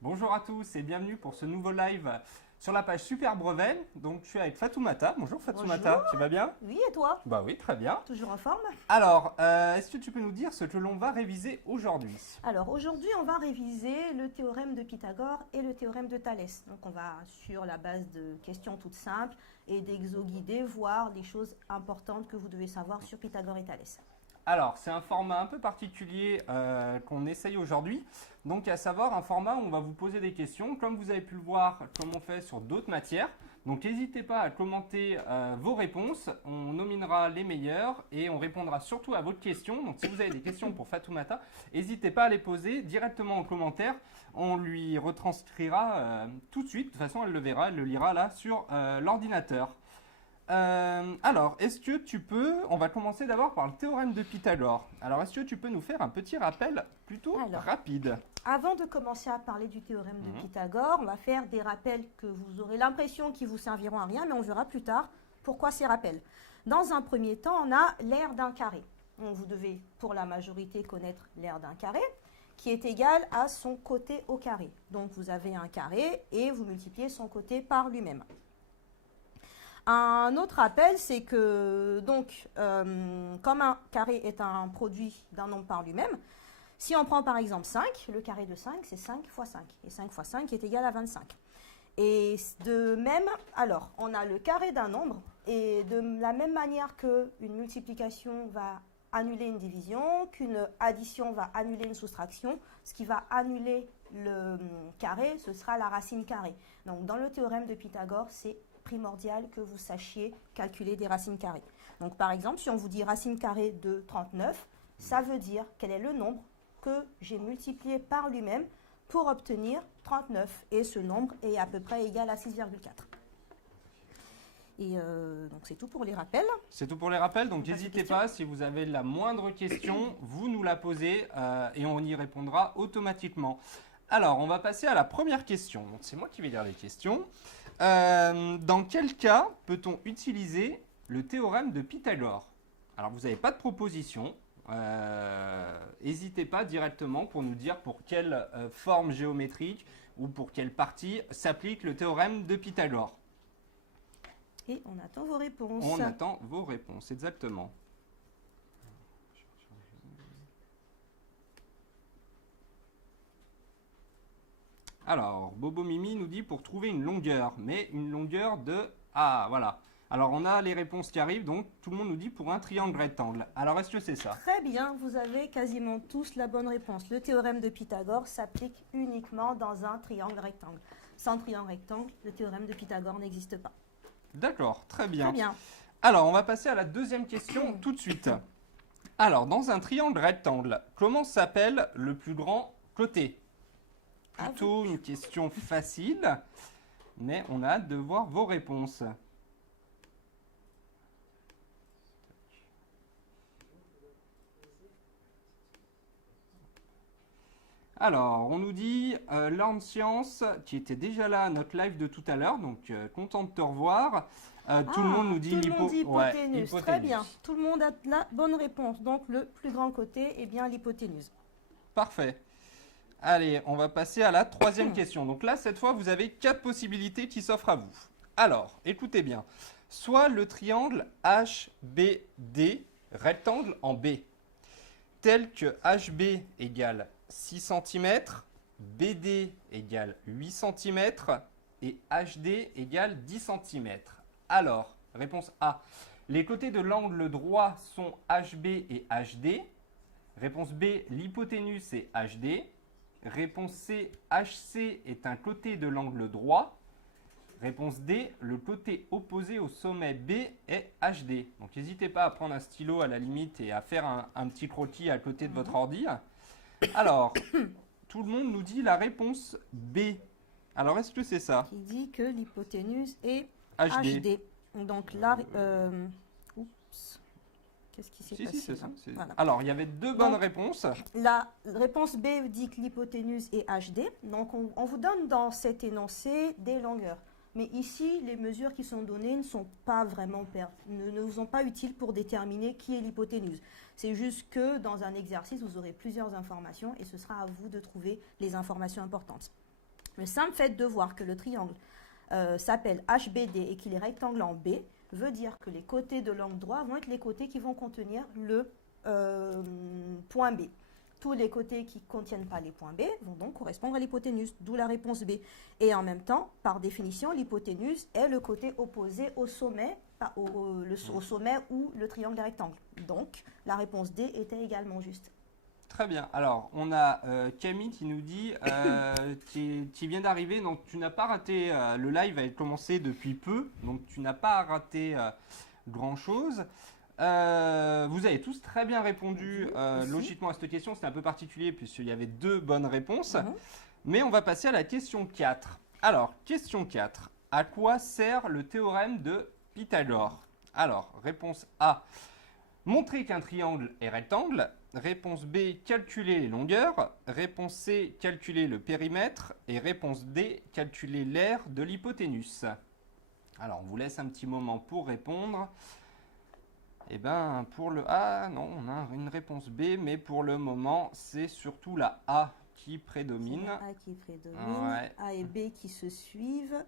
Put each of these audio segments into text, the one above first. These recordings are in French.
Bonjour à tous et bienvenue pour ce nouveau live sur la page Super Brevet. Donc je suis avec Fatoumata. Bonjour Fatoumata, Bonjour. tu vas bien? Oui, et toi? Bah oui, très bien. Toujours en forme? Alors, est-ce que tu peux nous dire ce que l'on va réviser aujourd'hui? Alors aujourd'hui, on va réviser le théorème de Pythagore et le théorème de Thalès. Donc on va, sur la base de questions toutes simples et d'exo-guidés, voir les choses importantes que vous devez savoir sur Pythagore et Thalès. Alors, c'est un format un peu particulier qu'on essaye aujourd'hui. Donc, à savoir un format où on va vous poser des questions, comme vous avez pu le voir, comme on fait sur d'autres matières. Donc, n'hésitez pas à commenter vos réponses. On nominera les meilleures et on répondra surtout à votre question. Donc, si vous avez des questions pour Fatoumata, n'hésitez pas à les poser directement en commentaire. On lui retranscrira tout de suite. De toute façon, elle le verra, elle le lira là sur l'ordinateur. Alors, est-ce que tu peux, on va commencer d'abord par le théorème de Pythagore. Alors, est-ce que tu peux nous faire un petit rappel plutôt rapide? Avant de commencer à parler du théorème de Pythagore, on va faire des rappels que vous aurez l'impression qu'ils vous serviront à rien, mais on verra plus tard pourquoi ces rappels. Dans un premier temps, on a l'aire d'un carré. Donc, vous devez, pour la majorité, connaître l'aire d'un carré, qui est égal à son côté au carré. Donc, vous avez un carré et vous multipliez son côté par lui-même. Un autre rappel, c'est que, donc, comme un carré est un produit d'un nombre par lui-même, si on prend par exemple 5, le carré de 5, c'est 5 fois 5. Et 5 fois 5 est égal à 25. Et de même, alors, on a le carré d'un nombre, et de la même manière qu'une multiplication va annuler une division, qu'une addition va annuler une soustraction, ce qui va annuler le carré, ce sera la racine carrée. Donc, dans le théorème de Pythagore, c'est primordial que vous sachiez calculer des racines carrées. Donc par exemple, si on vous dit racine carrée de 39, ça veut dire quel est le nombre que j'ai multiplié par lui-même pour obtenir 39. Et ce nombre est à peu près égal à 6,4. Et donc c'est tout pour les rappels. C'est tout pour les rappels, donc n'hésitez pas, si vous avez la moindre question, vous nous la posez et on y répondra automatiquement. Alors, on va passer à la première question. C'est moi qui vais lire les questions. Dans quel cas peut-on utiliser le théorème de Pythagore? Alors, vous n'avez pas de proposition. N'hésitez pas directement pour nous dire pour quelle forme géométrique ou pour quelle partie s'applique le théorème de Pythagore. Et on attend vos réponses. On attend vos réponses, exactement. Alors, Bobo Mimi nous dit pour trouver une longueur, mais une longueur de... Ah, voilà. Alors, on a les réponses qui arrivent, donc tout le monde nous dit pour un triangle rectangle. Alors, est-ce que c'est ça? Très bien, vous avez quasiment tous la bonne réponse. Le théorème de Pythagore s'applique uniquement dans un triangle rectangle. Sans triangle rectangle, le théorème de Pythagore n'existe pas. D'accord, très bien. Très bien. Alors, on va passer à la deuxième question tout de suite. Alors, dans un triangle rectangle, comment s'appelle le plus grand côté? Plutôt une question facile, mais on a hâte de voir vos réponses. Alors, on nous dit Lorne Science, qui était déjà là à notre live de tout à l'heure, donc content de te revoir. Tout le monde nous dit l'hypoténuse. Très bien, tout le monde a la bonne réponse. Donc, le plus grand côté est bien l'hypoténuse. Parfait. Allez, on va passer à la troisième question. Donc là, cette fois, vous avez 4 possibilités qui s'offrent à vous. Alors, écoutez bien. Soit le triangle HBD, rectangle en B, tel que HB égale 6 cm, BD égale 8 cm et HD égale 10 cm. Alors, réponse A. Les côtés de l'angle droit sont HB et HD. Réponse B. L'hypoténuse est HD. Réponse C, HC est un côté de l'angle droit. Réponse D, le côté opposé au sommet B est HD. Donc n'hésitez pas à prendre un stylo à la limite et à faire un petit croquis à côté de votre ordi. Alors, tout le monde nous dit la réponse B. Alors est-ce que c'est ça? Qui dit que l'hypoténuse est HD. Donc là, oups. Qu'est-ce qui s'est passé? Si, c'est ça. Voilà. Alors, il y avait deux bonnes réponses. La réponse B dit que l'hypoténuse est HD. Donc, on vous donne dans cet énoncé des longueurs. Mais ici, les mesures qui sont données ne sont pas vraiment ne vous sont pas utiles pour déterminer qui est l'hypoténuse. C'est juste que dans un exercice, vous aurez plusieurs informations et ce sera à vous de trouver les informations importantes. Le simple fait de voir que le triangle s'appelle HBD et qu'il est rectangle en B veut dire que les côtés de l'angle droit vont être les côtés qui vont contenir le point B. Tous les côtés qui ne contiennent pas les points B vont donc correspondre à l'hypoténuse, d'où la réponse B. Et en même temps, par définition, l'hypoténuse est le côté opposé au sommet, au sommet où le triangle est rectangle. Donc, la réponse D était également juste. Très bien. Alors, on a Camille qui nous dit tu viens d'arriver, donc tu n'as pas raté. Le live a commencé depuis peu, donc tu n'as pas raté grand-chose. Vous avez tous très bien répondu logiquement à cette question. C'était un peu particulier puisqu'il y avait 2 bonnes réponses. Mais on va passer à la question 4. Alors, question 4. À quoi sert le théorème de Pythagore? Alors, réponse A. Montrer qu'un triangle est rectangle. Réponse B. Calculer les longueurs. Réponse C. Calculer le périmètre. Et réponse D. Calculer l'aire de l'hypoténuse. Alors, on vous laisse un petit moment pour répondre. Eh bien, pour le A, non, on a une réponse B, mais pour le moment, c'est surtout la A qui prédomine. La A qui prédomine, Ouais. A et B qui se suivent.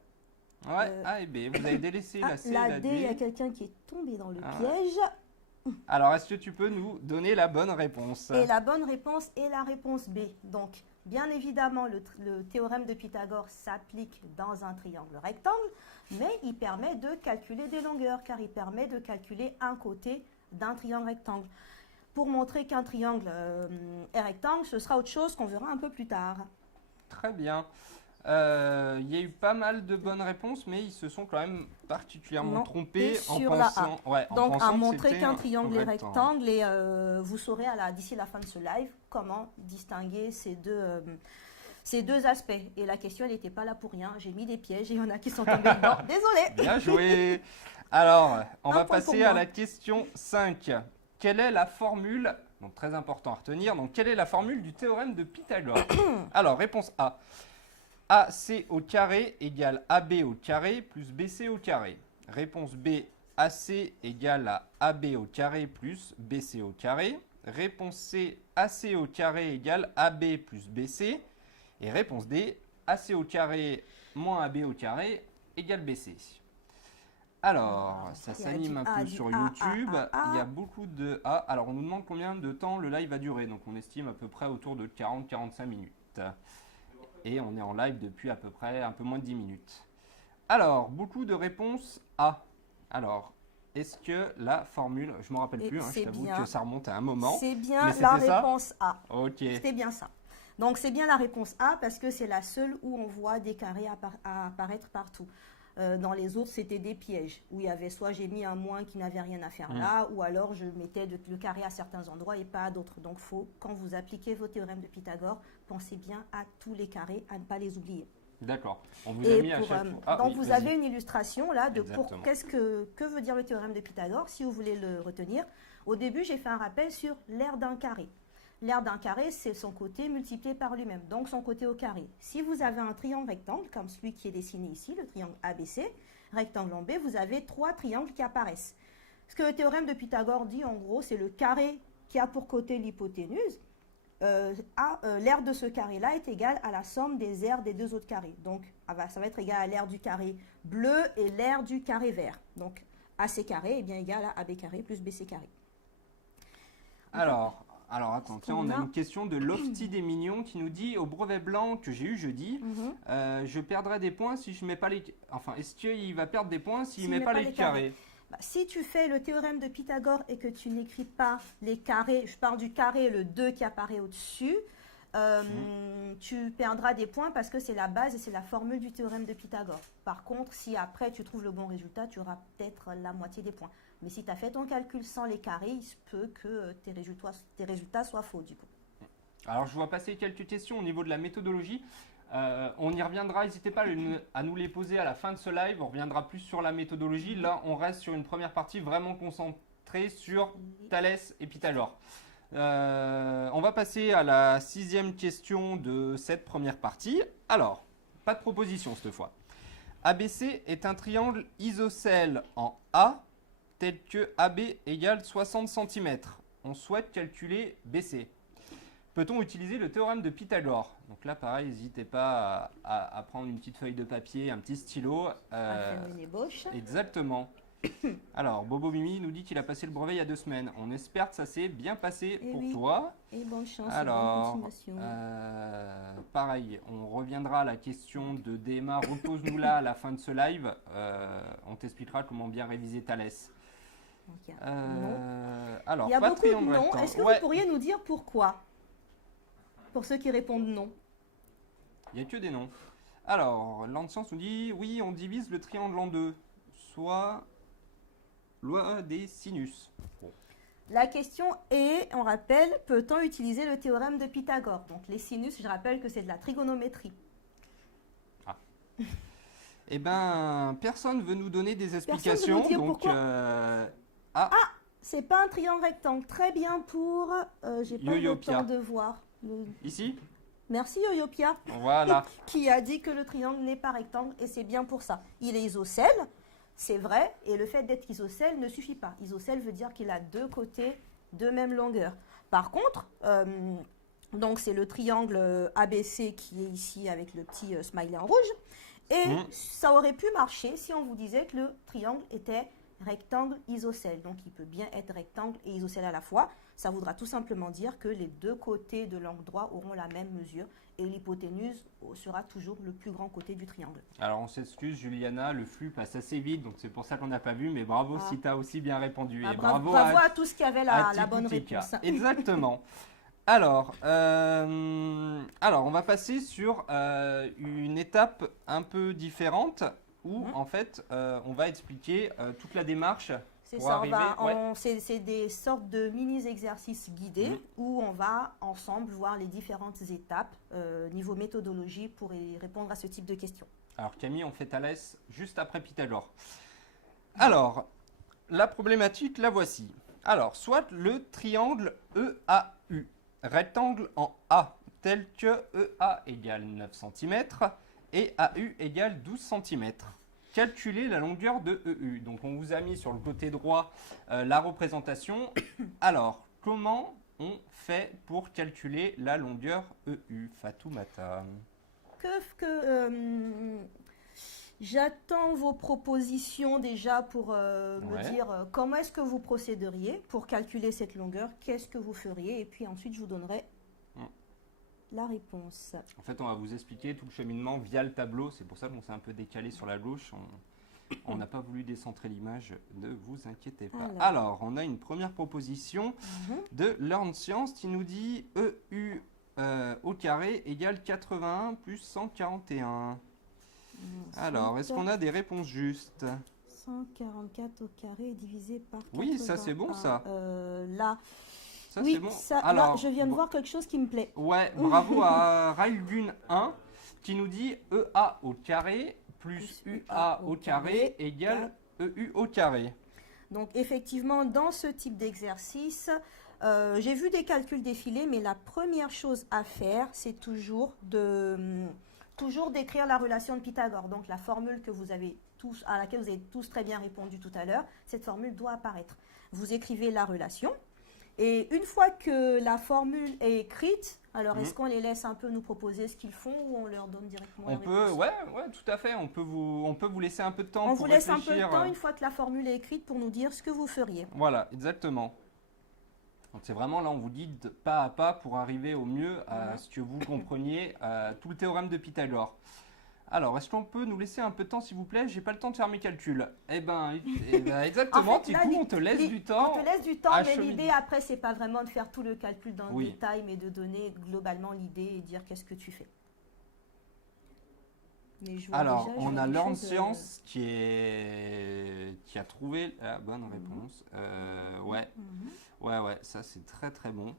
Ouais, A et B. Vous avez délaissé la C et la D. il y a quelqu'un qui est tombé dans le piège. Alors, est-ce que tu peux nous donner la bonne réponse? Et la bonne réponse est la réponse B. Donc, bien évidemment, le théorème de Pythagore s'applique dans un triangle rectangle, mais il permet de calculer des longueurs, car il permet de calculer un côté d'un triangle rectangle. Pour montrer qu'un triangle est rectangle, ce sera autre chose qu'on verra un peu plus tard. Très bien. Il y a eu pas mal de bonnes réponses, mais ils se sont quand même particulièrement trompés en pensant, donc, à montrer qu'un triangle est rectangle, et vous saurez d'ici la fin de ce live comment distinguer ces deux aspects. Et la question, elle n'était pas là pour rien. J'ai mis des pièges et il y en a qui sont tombés dedans. Désolée. Bien joué. Alors, on va passer à la question 5. Quelle est la formule, donc très important à retenir, donc quelle est la formule du théorème de Pythagore? Alors, réponse A. AC au carré égale AB au carré plus BC au carré. Réponse B. AC égale à AB au carré plus BC au carré. Réponse C. AC au carré égale AB plus BC. Et réponse D. AC au carré moins AB au carré égale BC. Alors, ça s'anime un peu sur YouTube. Il y a beaucoup de A. Alors, on nous demande combien de temps le live va durer. Donc, on estime à peu près autour de 40-45 minutes. Et on est en live depuis à peu près un peu moins de 10 minutes. Alors, beaucoup de réponses A. Alors, est-ce que la formule, je ne me rappelle plus, je t'avoue que ça remonte à un moment. C'est bien la réponse A. Ok. C'était bien ça. Donc, c'est bien la réponse A parce que c'est la seule où on voit des carrés apparaître partout. Dans les autres, c'était des pièges où il y avait soit j'ai mis un moins qui n'avait rien à faire là, ou alors je mettais le carré à certains endroits et pas à d'autres. Donc, quand vous appliquez vos théorèmes de Pythagore, pensez bien à tous les carrés, à ne pas les oublier. D'accord. On vous a mis à chaque fois. Donc, vous avez une illustration là de que veut dire le théorème de Pythagore, si vous voulez le retenir. Au début, j'ai fait un rappel sur l'aire d'un carré. L'aire d'un carré, c'est son côté multiplié par lui-même, donc son côté au carré. Si vous avez un triangle rectangle, comme celui qui est dessiné ici, le triangle ABC, rectangle en B, vous avez 3 triangles qui apparaissent. Ce que le théorème de Pythagore dit, en gros, c'est le carré qui a pour côté l'hypoténuse. L'aire de ce carré-là est égale à la somme des aires des 2 autres carrés. Donc, ça va être égal à l'aire du carré bleu et l'aire du carré vert. Donc, AC carré est bien égal à AB carré plus BC carré. Alors attends, tiens, on a une question de Lofty des Mignons qui nous dit au brevet blanc que j'ai eu jeudi, je perdrai des points si je ne mets pas les... Enfin, est-ce qu'il va perdre des points s'il ne met pas les carrés? Si tu fais le théorème de Pythagore et que tu n'écris pas les carrés, je parle du carré, le 2 qui apparaît au-dessus, tu perdras des points parce que c'est la base et c'est la formule du théorème de Pythagore. Par contre, si après tu trouves le bon résultat, tu auras peut-être la moitié des points. Mais si tu as fait ton calcul sans les carrés, il se peut que tes résultats soient faux du coup. Alors, je vois passer quelques questions au niveau de la méthodologie. On y reviendra, n'hésitez pas à nous les poser à la fin de ce live. On reviendra plus sur la méthodologie. Là, on reste sur une première partie vraiment concentrée sur Thalès et Pythagore. On va passer à la 6e question de cette première partie. Alors, pas de proposition cette fois. ABC est un triangle isocèle en A tel que AB égale 60 cm. On souhaite calculer BC. peut-on utiliser le théorème de Pythagore? Donc là, pareil, n'hésitez pas à prendre une petite feuille de papier, un petit stylo. À faire une ébauche. Exactement. Alors, Bobo Mimi nous dit qu'il a passé le brevet il y a 2 semaines. On espère que ça s'est bien passé Eh pour oui. toi. Et bonne chance, Alors, bonne continuation. pareil, on reviendra à la question de DMA. Repose-nous-la à la fin de ce live. On t'expliquera comment bien réviser Thalès. Ok. Alors, Il y a pas beaucoup de triangle non. rectangle. Est-ce que Ouais, vous pourriez nous dire pourquoi? Pour ceux qui répondent non. il n'y a que des noms. Alors, Landscience nous dit oui, on divise le triangle en 2. Soit loi des sinus. La question est, on rappelle, peut-on utiliser le théorème de Pythagore? Donc les sinus, je rappelle que c'est de la trigonométrie. Eh ben, personne veut nous donner des explications. veut nous dire Donc, pourquoi. C'est pas un triangle rectangle. Très bien pour... j'ai pas Yo-Yo le temps Pia. de voir. Ici, Merci Yo-Yo Pia, voilà. qui a dit que le triangle n'est pas rectangle, et c'est bien pour ça. Il est isocèle, c'est vrai, et le fait d'être isocèle ne suffit pas. Isocèle veut dire qu'il a 2 côtés de même longueur. Par contre, donc c'est le triangle ABC qui est ici avec le petit smiley en rouge, et ça aurait pu marcher si on vous disait que le triangle était rectangle isocèle. Donc il peut bien être rectangle et isocèle à la fois. Ça voudra tout simplement dire que les 2 côtés de l'angle droit auront la même mesure et l'hypoténuse sera toujours le plus grand côté du triangle. Alors, on s'excuse, Juliana, le flux passe assez vite, donc c'est pour ça qu'on n'a pas vu, mais bravo si tu as aussi bien répondu. Et bravo à tous qui avaient à la bonne Tikoutika. réponse. Exactement. Alors, on va passer sur une étape un peu différente où, en fait, on va expliquer toute la démarche. C'est pour ça, arriver, c'est des sortes de mini-exercices guidés où on va ensemble voir les différentes étapes niveau méthodologie pour y répondre à ce type de questions. Alors Camille, on fait Thalès juste après Pythagore. Alors, la problématique, la voici. Alors, soit le triangle EAU, rectangle en A, tel que EA égale 9 cm et AU égale 12 cm. Calculer la longueur de EU. Donc on vous a mis sur le côté droit la représentation. Alors, comment on fait pour calculer la longueur EU, Fatoumata? J'attends vos propositions déjà pour me dire comment est-ce que vous procéderiez pour calculer cette longueur, qu'est-ce que vous feriez, et puis ensuite je vous donnerai la réponse. En fait, on va vous expliquer tout le cheminement via le tableau. C'est pour ça qu'on s'est un peu décalé sur la gauche. On n'a pas voulu décentrer l'image, ne vous inquiétez pas. Alors, on a une première proposition de Learn Science qui nous dit EU au carré égale 81 plus 141. Alors, est-ce qu'on a des réponses justes? 144 au carré divisé par 81. Oui, ça c'est bon ça. Là, ça, oui, c'est bon. ça, alors, là, je viens de voir quelque chose qui me plaît. Ouais, bravo à Railgun 1 qui nous dit EA au carré plus UA au carré égale EU au carré. Donc effectivement, dans ce type d'exercice, j'ai vu des calculs défiler, mais la première chose à faire, c'est toujours d'écrire la relation de Pythagore. Donc la formule que vous avez tous, à laquelle vous avez tous très bien répondu tout à l'heure, cette formule doit apparaître. Vous écrivez la relation. Et une fois que la formule est écrite, alors est-ce qu'on les laisse un peu nous proposer ce qu'ils font ou on leur donne directement la réponse? Ouais, tout à fait. On peut vous laisser un peu de temps on pour vous laisse réfléchir. Un peu de temps une fois que la formule est écrite pour nous dire ce que vous feriez. Voilà, exactement. Donc c'est vraiment là, on vous guide pas à pas pour arriver au mieux à ce que vous compreniez tout le théorème de Pythagore. Alors, est-ce qu'on peut nous laisser un peu de temps, s'il vous plaît? J'ai pas le temps de faire mes calculs. Eh ben exactement. En fait, du coup, on te laisse du temps. On te laisse du temps, mais l'idée après, c'est pas vraiment de faire tout le calcul dans le détail, mais de donner globalement l'idée et dire qu'est-ce que tu fais. Mais alors, on a Learn Science qui a trouvé la bonne réponse. Ouais, ça c'est très très bon.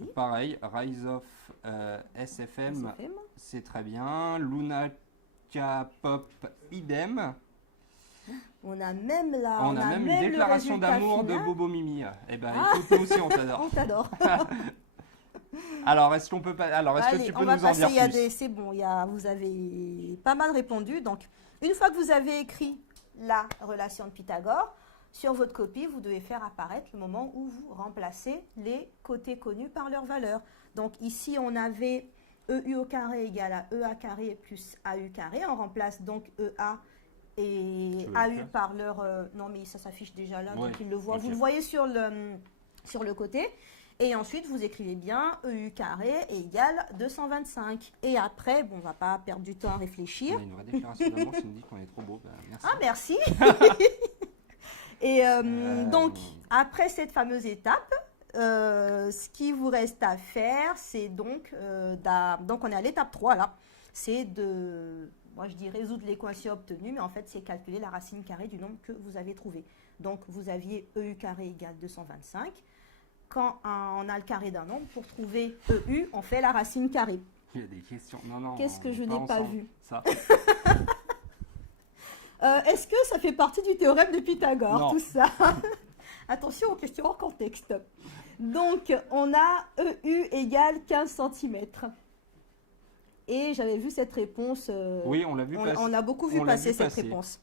Oui. Pareil, Rise of SFM, c'est très bien. Luna K-Pop, idem. On a même une déclaration d'amour de Bobo Mimi. Eh ben, écoute, nous aussi on t'adore. On t'adore. Alors, est-ce qu'on peut pas... Alors, est-ce que tu peux nous en dire plus? C'est bon, vous avez pas mal répondu. Donc, une fois que vous avez écrit la relation de Pythagore, Sur votre copie, vous devez faire apparaître le moment où vous remplacez les côtés connus par leur valeur. Donc ici, on avait EU au carré égale à EA carré plus AU carré. On remplace donc EA et AU par leur... non, mais ça s'affiche déjà là, Ouais, donc il le voit. ok. Vous le voyez sur le côté. Et ensuite, vous écrivez bien EU carré égale 225. Et après, bon, on ne va pas perdre du temps à réfléchir. On a une vraie déclaration d'amour qui nous dit qu'on est trop beau. Merci. Ah, merci. Et donc, après cette fameuse étape, ce qui vous reste à faire, c'est donc, donc on est à l'étape 3 là, c'est de, moi je dis résoudre l'équation obtenue, mais en fait c'est calculer la racine carrée du nombre que vous avez trouvé. Donc vous aviez EU carré égale 225. Quand on a le carré d'un nombre, pour trouver EU, on fait la racine carrée. Il y a des questions. Non, Qu'est-ce que je n'ai pas vu? Ça. Est-ce que ça fait partie du théorème de Pythagore, Non. tout ça? Attention aux questions hors contexte. Donc, on a EU égale 15 cm. Et j'avais vu cette réponse. Oui, on l'a vu passer. On a beaucoup vu On l'a passer vu cette passer. réponse.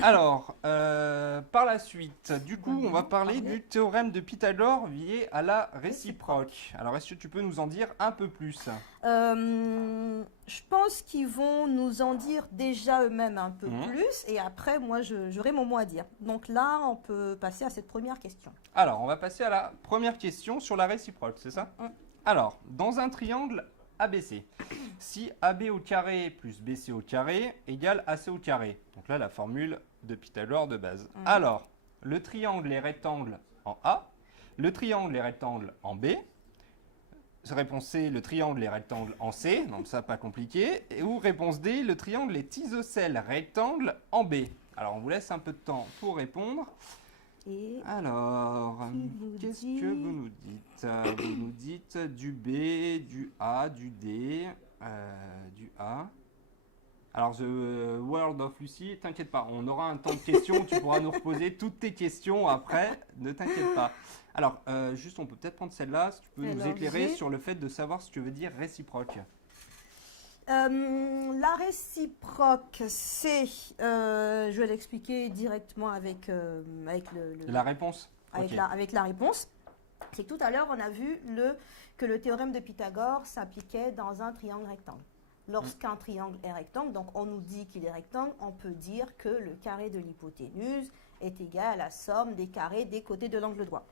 Alors, par la suite, du coup, on va parler parler. du théorème de Pythagore lié à la réciproque. Alors, est-ce que tu peux nous en dire un peu plus? Je pense qu'ils vont nous en dire déjà eux-mêmes un peu Mhm. plus. Et après, moi, j'aurai mon mot à dire. Donc là, on peut passer à cette première question. Alors, on va passer à la première question sur la réciproque, c'est ça? Mhm. Alors, dans un triangle ABC, si AB au carré plus BC au carré égale AC au carré. Donc là, la formule de Pythagore de base. Mhm. Alors, le triangle est rectangle en A, le triangle est rectangle en B. Réponse C, le triangle est rectangle en C, donc ça pas compliqué. Ou réponse D, le triangle est isocèle rectangle en B. Alors on vous laisse un peu de temps pour répondre. Et Alors, Qui nous qu'est-ce dit que vous nous dites? Vous nous dites du B, du A, du D, du A. Alors, The World of Lucy, t'inquiète pas, on aura un temps de questions, tu pourras nous reposer toutes tes questions après, ne t'inquiète pas. Alors, juste, on peut peut-être prendre celle-là, si tu peux nous Alors, éclairer j'ai- sur le fait de savoir ce que veut dire réciproque. La réciproque, c'est, je vais l'expliquer directement avec, La réponse? avec, Ok. avec la réponse. C'est que tout à l'heure, on a vu que le théorème de Pythagore s'appliquait dans un triangle rectangle. Lorsqu'un triangle est rectangle, donc on nous dit qu'il est rectangle, on peut dire que le carré de l'hypoténuse est égal à la somme des carrés des côtés de l'angle droit.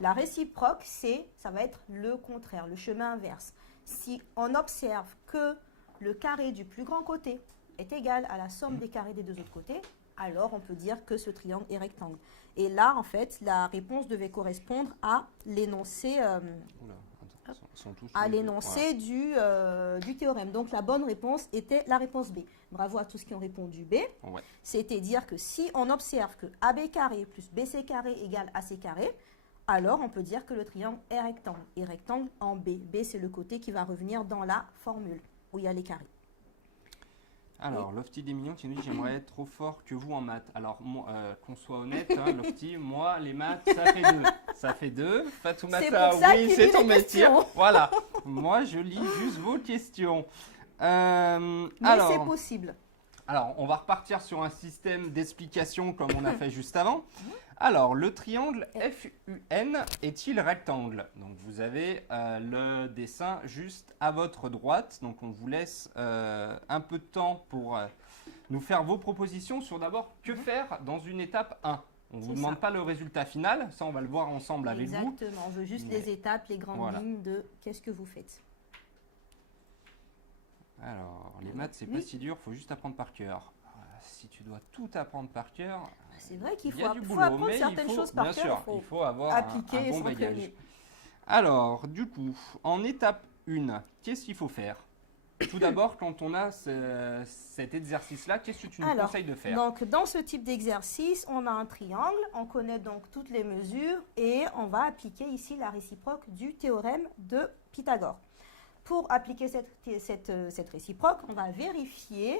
La réciproque, ça va être le contraire, le chemin inverse. Si on observe que le carré du plus grand côté est égal à la somme des carrés des deux autres côtés, alors on peut dire que ce triangle est rectangle. Et là, en fait, la réponse devait correspondre à l'énoncé Oula, attends, ils sont tous à sous les deux. l'énoncé du théorème. Donc la bonne réponse était la réponse B. Bravo à tous qui ont répondu B. Ouais. C'était dire que si on observe que AB carré plus BC carré égale AC carré, alors on peut dire que le triangle est rectangle. Et rectangle en B. B, c'est le côté qui va revenir dans la formule où il y a les carrés. Alors, Lofty des millions qui nous dit j'aimerais être trop fort que vous en maths. Alors, qu'on soit honnête, hein, Lofty, moi, les maths, ça fait 2. Ça fait 2. Fatoumata, C'est pour ça oui, qu'il c'est lit ton les métier. questions. Voilà. Moi, je lis juste vos questions. Mais c'est Alors, possible. on va repartir sur un système d'explication comme on a fait juste avant. Alors, le triangle FUN est-il rectangle? Donc, vous avez le dessin juste à votre droite. Donc, on vous laisse un peu de temps pour nous faire vos propositions sur d'abord que faire dans une étape 1. On ne vous C'est demande ça. pas le résultat final. Ça, on va le voir ensemble avec vous. Exactement. On veut juste Mais- les étapes, les grandes Voilà. lignes de qu'est-ce que vous faites. Alors, les maths, c'est pas Oui. si dur. Il faut juste apprendre par cœur. Si tu dois tout apprendre par cœur, C'est vrai qu'il il y faut, a du faut boulot, apprendre mais certaines il faut, choses par bien cœur. sûr, il faut il faut avoir appliquer un et bon bagage. s'entraîner. Alors, du coup, en étape 1, qu'est-ce qu'il faut faire? Tout d'abord, quand on a cet exercice-là, qu'est-ce que tu nous Alors, conseilles de faire? Donc, dans ce type d'exercice, on a un triangle, on connaît donc toutes les mesures et on va appliquer ici la réciproque du théorème de Pythagore. Pour appliquer cette réciproque, on va vérifier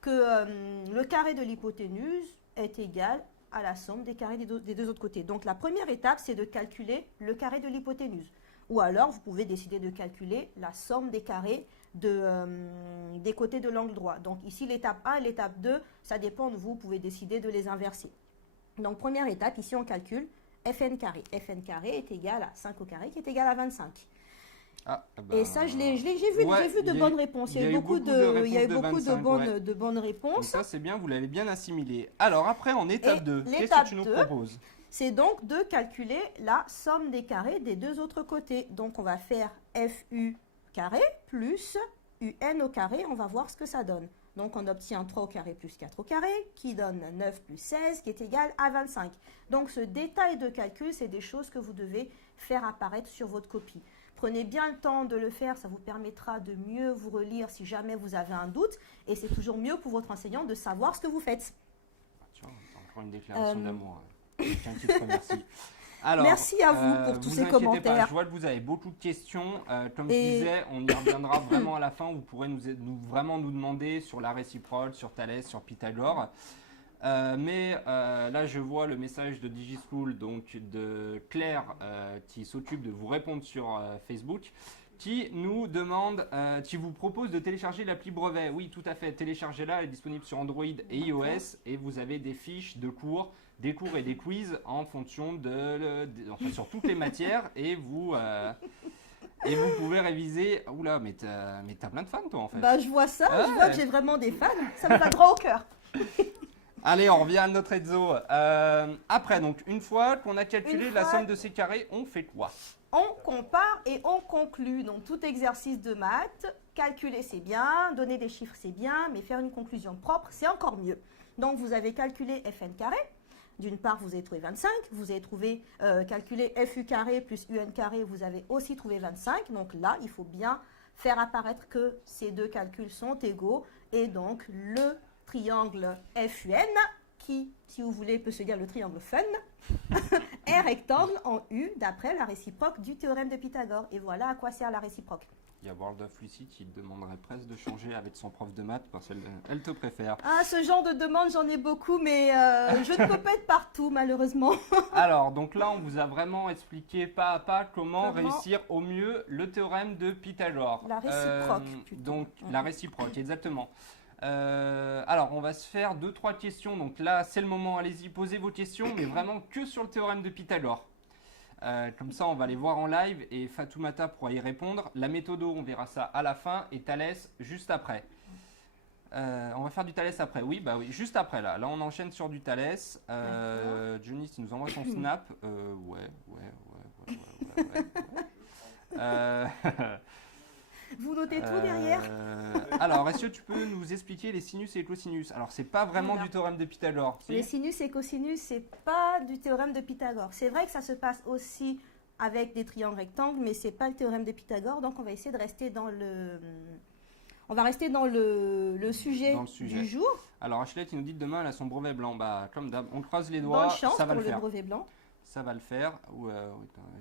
que le carré de l'hypoténuse est égal à la somme des carrés des deux autres côtés. Donc, la première étape, c'est de calculer le carré de l'hypoténuse. Ou alors, vous pouvez décider de calculer la somme des carrés des côtés de l'angle droit. Donc ici, l'étape 1 et l'étape 2, ça dépend de vous, vous pouvez décider de les inverser. Donc, première étape, ici, on calcule Fn carré. Fn carré est égal à 5 au carré, qui est égal à 25. Ah, Et ça, j'ai vu de bonnes réponses. Il y a eu beaucoup de bonnes réponses. Donc ça, c'est bien, vous l'avez bien assimilé. Alors, après, en étape 2, qu'est-ce que tu nous proposes? C'est donc de calculer la somme des carrés des deux autres côtés. Donc, on va faire FU carré plus UN au carré. On va voir ce que ça donne. Donc, on obtient 3 au carré plus 4 au carré, qui donne 9 plus 16, qui est égal à 25. Donc, ce détail de calcul, c'est des choses que vous devez faire apparaître sur votre copie. Prenez bien le temps de le faire, ça vous permettra de mieux vous relire si jamais vous avez un doute. Et c'est toujours mieux pour votre enseignant de savoir ce que vous faites. Tiens, encore une déclaration d'amour. Quelqu'un qui te remercie. Alors, merci à vous pour tous ces commentaires. Pas, je vois que vous avez beaucoup de questions. Comme je disais, on y reviendra vraiment à la fin. Vous pourrez vraiment nous demander sur la réciproque, sur Thalès, sur Pythagore. Mais là, je vois le message de DigiSchool, donc de Claire, qui s'occupe de vous répondre sur Facebook, qui nous demande, qui vous propose de télécharger l'appli Brevet. Oui, tout à fait. Téléchargez-la, elle est disponible sur Android et iOS, et vous avez des fiches de cours, des cours et des quiz en fonction enfin, sur toutes les matières, et vous pouvez réviser. Oula, mais t'as plein de fans, toi, en fait. Bah, je vois ça, je vois que j'ai vraiment des fans. Ça me va droit au cœur. Allez, on revient à notre Ezzo. Après, donc, une fois qu'on a calculé la somme de ces carrés, on fait quoi? On compare et on conclut. Donc, tout exercice de maths, calculer c'est bien, donner des chiffres c'est bien, mais faire une conclusion propre, c'est encore mieux. Donc, vous avez calculé Fn carré. D'une part, vous avez trouvé 25. Vous avez calculé FU carré plus UN carré, vous avez aussi trouvé 25. Donc là, il faut bien faire apparaître que ces deux calculs sont égaux. Et donc, le triangle FUN, qui, si vous voulez, peut se dire le triangle fun, est rectangle en U d'après la réciproque du théorème de Pythagore. Et voilà à quoi sert la réciproque. Il y a World of Lucy qui demanderait presque de changer avec son prof de maths parce qu'elle te préfère. Ah, ce genre de demande, j'en ai beaucoup, mais je ne peux pas être partout, malheureusement. Alors, donc là, on vous a vraiment expliqué pas à pas comment réussir au mieux le théorème de Pythagore. La réciproque, plutôt. Donc, la réciproque, exactement. Alors, on va se faire 2-3 questions. Donc là, c'est le moment. Allez-y, posez vos questions, mais vraiment que sur le théorème de Pythagore. Comme ça, on va les voir en live et Fatoumata pourra y répondre. La méthode, on verra ça à la fin et Thalès juste après. On va faire du Thalès après. Oui, bah oui, juste après là. Là, on enchaîne sur du Thalès. Johnny, il nous envoie son snap. Ouais. Vous notez tout derrière. Alors, est-ce que tu peux nous expliquer les sinus et les cosinus? Alors, c'est pas vraiment du théorème de Pythagore. Si? Les sinus et cosinus, c'est pas du théorème de Pythagore. C'est vrai que ça se passe aussi avec des triangles rectangles, mais c'est pas le théorème de Pythagore. Donc, on va essayer de rester dans le... On va rester dans le sujet du jour. Alors, Ashley, tu nous dit que demain, elle a son brevet blanc. Bah, comme d'hab, on croise les doigts. Bonne chance ça va pour le faire. brevet blanc. Ça va le faire.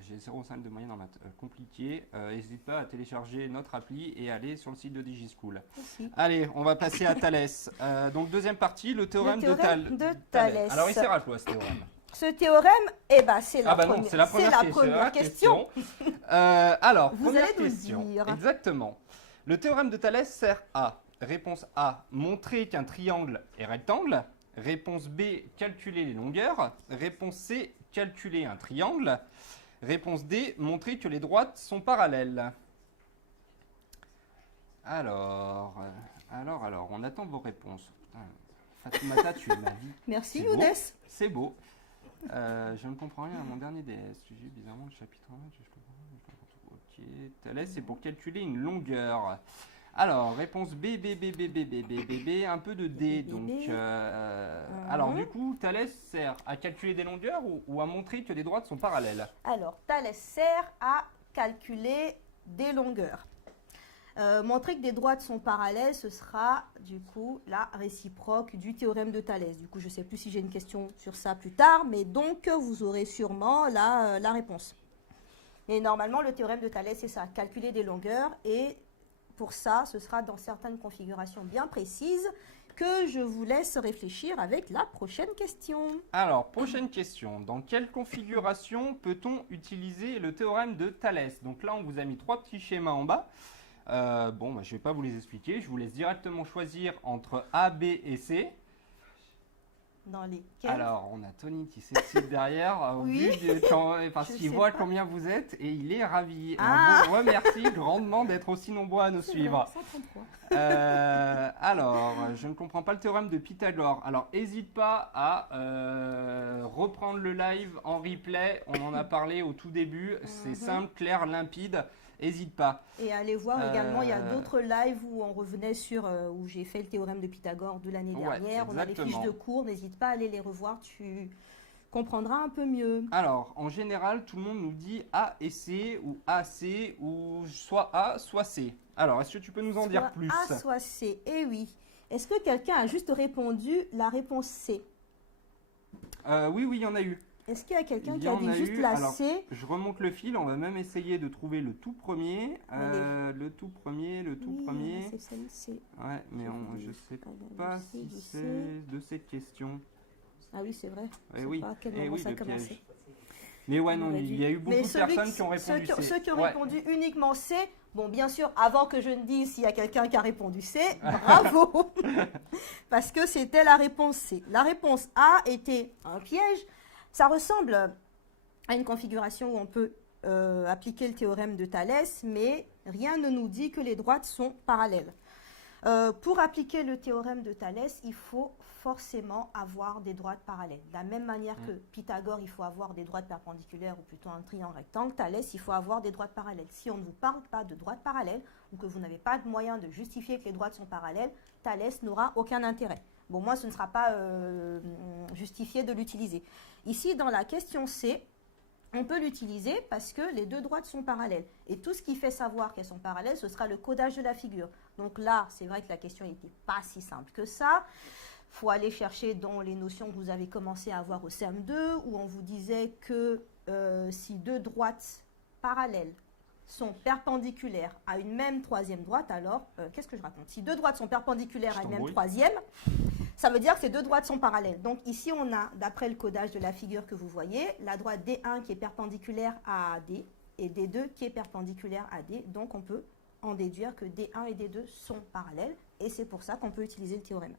J'ai 0,5 de moyenne en maths. Compliqué. N'hésite pas à télécharger notre appli et aller sur le site de DigiSchool. Aussi. Allez, on va passer à Thalès. Donc, deuxième partie, le théorème de Thalès. Alors, il sert à quoi ce théorème? Ce théorème, eh ben, c'est la première question. Alors, vous première allez nous question. dire. Exactement. Le théorème de Thalès sert à, réponse A, montrer qu'un triangle est rectangle. Réponse B, calculer les longueurs. Réponse C, calculer un triangle. Réponse D, montrer que les droites sont parallèles. Alors, on attend vos réponses. Putain, Fatoumata, tu es ma vie. Merci Younes. C'est beau. Je ne comprends rien à mon dernier DS. J'ai bizarrement le chapitre 1. Ok, Thalès, c'est pour calculer une longueur. Alors, réponse B, un peu de D. Donc, alors, du coup, Thalès sert à calculer des longueurs ou à montrer que des droites sont parallèles? Alors, Thalès sert à calculer des longueurs. Montrer que des droites sont parallèles, ce sera du coup la réciproque du théorème de Thalès. Du coup, je ne sais plus si j'ai une question sur ça plus tard, mais donc vous aurez sûrement la réponse. Et normalement, le théorème de Thalès, c'est ça, calculer des longueurs. Et pour ça, ce sera dans certaines configurations bien précises que je vous laisse réfléchir avec la prochaine question. Alors, prochaine question. Dans quelle configuration peut-on utiliser le théorème de Thalès? Donc là, on vous a mis 3 petits schémas en bas. Je ne vais pas vous les expliquer. Je vous laisse directement choisir entre A, B et C. dans lesquels... Alors, on a Tony qui s'excite derrière, Oui. parce Je qu'il sais voit pas. combien vous êtes et il est ravi. Et Ah. on vous remercie grandement d'être aussi nombreux à nous C'est suivre. vrai, 133. Alors, je ne comprends pas le théorème de Pythagore. Alors, n'hésite pas à reprendre le live en replay. On en a parlé au tout début. C'est simple, clair, limpide. N'hésite pas. Et allez voir également, il y a d'autres lives où on revenait sur, où j'ai fait le théorème de Pythagore de l'année Ouais, dernière. On a les fiches exactement. de cours, n'hésite pas à aller les revoir, tu comprendras un peu mieux. Alors, en général, tout le monde nous dit A et C ou AC ou soit A, soit C. Alors, est-ce que tu peux nous en dire Soit plus? A, soit C. Eh oui. Est-ce que quelqu'un a juste répondu la réponse C? Oui, il y en a eu. Est-ce qu'il y a quelqu'un Il qui y a en dit a juste eu. la Alors, C? Je remonte le fil, on va même essayer de trouver le tout premier. Allez. Le tout premier. Oui, c'est celle-ci. Ouais, mais je sais pas si c'est de cette question. Ah oui, c'est vrai. Eh Je sais oui, pas à quel eh moment oui, ça a le piège. commencé. Mais ouais, non, On aurait il dû. y a eu beaucoup Mais de celui personnes qui ont répondu C. ceux qui ont Ouais. répondu uniquement C, bon, bien sûr, avant que je ne dise s'il y a quelqu'un qui a répondu C, bravo, parce que c'était la réponse C. La réponse A était un piège. Ça ressemble à une configuration où on peut appliquer le théorème de Thalès, mais rien ne nous dit que les droites sont parallèles. Pour appliquer le théorème de Thalès, il faut forcément avoir des droites parallèles. De la même manière que Pythagore, il faut avoir des droites perpendiculaires ou plutôt un triangle rectangle, Thalès, il faut avoir des droites parallèles. Si on ne vous parle pas de droites parallèles ou que vous n'avez pas de moyen de justifier que les droites sont parallèles, Thalès n'aura aucun intérêt. Bon, moi, ce ne sera pas justifié de l'utiliser. Ici, dans la question C, on peut l'utiliser parce que les deux droites sont parallèles. Et tout ce qui fait savoir qu'elles sont parallèles, ce sera le codage de la figure. Donc là, c'est vrai que la question n'était pas si simple que ça. Il faut aller chercher dans les notions que vous avez commencé à avoir au CM2, où on vous disait que si deux droites parallèles sont perpendiculaires à une même troisième droite, alors, qu'est-ce que je raconte? Si deux droites sont perpendiculaires à une même troisième, ça veut dire que ces deux droites sont parallèles. Donc ici, on a, d'après le codage de la figure que vous voyez, la droite D1 qui est perpendiculaire à AD et D2 qui est perpendiculaire à D. Donc on peut en déduire que D1 et D2 sont parallèles et c'est pour ça qu'on peut utiliser le théorème.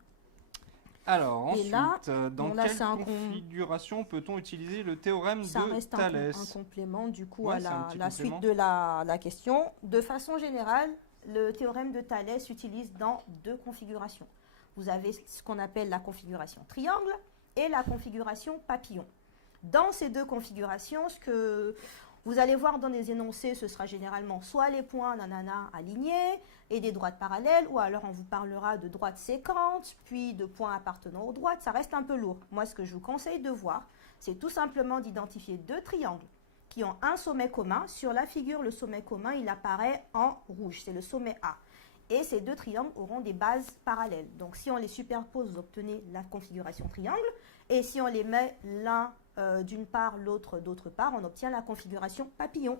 Alors ensuite, là, dans bon, là, quelle configuration peut-on utiliser le théorème ça de reste Thalès? un complément du coup Ouais, à c'est la suite de la question. De façon générale, le théorème de Thalès s'utilise dans deux configurations. Vous avez ce qu'on appelle la configuration triangle et la configuration papillon. Dans ces deux configurations, ce que vous allez voir dans les énoncés, ce sera généralement soit les points nanana alignés et des droites parallèles, ou alors on vous parlera de droites séquentes, puis de points appartenant aux droites. Ça reste un peu lourd. Moi, ce que je vous conseille de voir, c'est tout simplement d'identifier deux triangles qui ont un sommet commun. Sur la figure, le sommet commun, il apparaît en rouge, c'est le sommet A. Et ces deux triangles auront des bases parallèles. Donc, si on les superpose, vous obtenez la configuration triangle. Et si on les met l'un d'une part, l'autre d'autre part, on obtient la configuration papillon.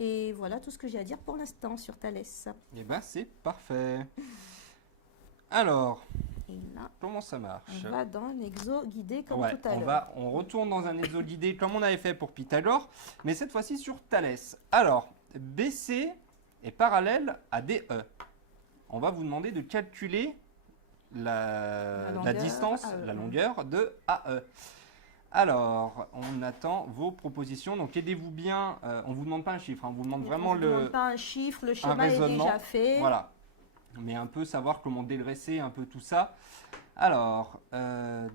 Et voilà tout ce que j'ai à dire pour l'instant sur Thalès. Eh bien, c'est parfait. Alors, Et là, comment ça marche? on va dans un exo guidé comme Ouais, tout à l'heure. on retourne dans un exo guidé comme on avait fait pour Pythagore, mais cette fois-ci sur Thalès. Alors, BC est parallèle à DE. On va vous demander de calculer la distance, la longueur de AE. Alors, on attend vos propositions. Donc, aidez-vous bien. On ne vous demande pas un chiffre. On vous demande vraiment On ne demande pas un chiffre, le schéma est raisonnement. déjà fait. Voilà. Mais un peu savoir comment dégraisser un peu tout ça. Alors,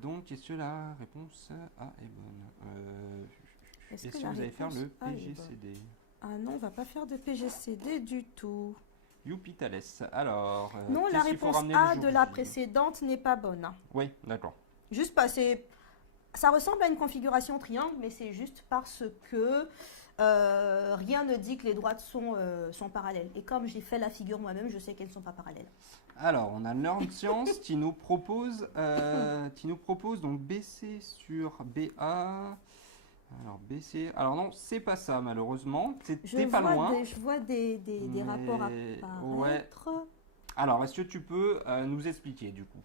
donc, est-ce que la réponse A est bonne? Est-ce que vous allez faire le PGCD? Ah non, on ne va pas faire de PGCD du tout. Youpi Thalès. Alors, non, la réponse A de la précédente n'est pas bonne. Oui, d'accord. Juste parce que ça ressemble à une configuration triangle, mais c'est juste parce que rien ne dit que les droites sont parallèles. Et comme j'ai fait la figure moi-même, je sais qu'elles ne sont pas parallèles. Alors, on a Learn Science qui nous propose donc BC sur BA. Alors, BC. Alors, non, c'est pas ça, malheureusement. T'es pas loin. Je vois des rapports apparaître. Ouais. Alors, est-ce que tu peux nous expliquer, du coup?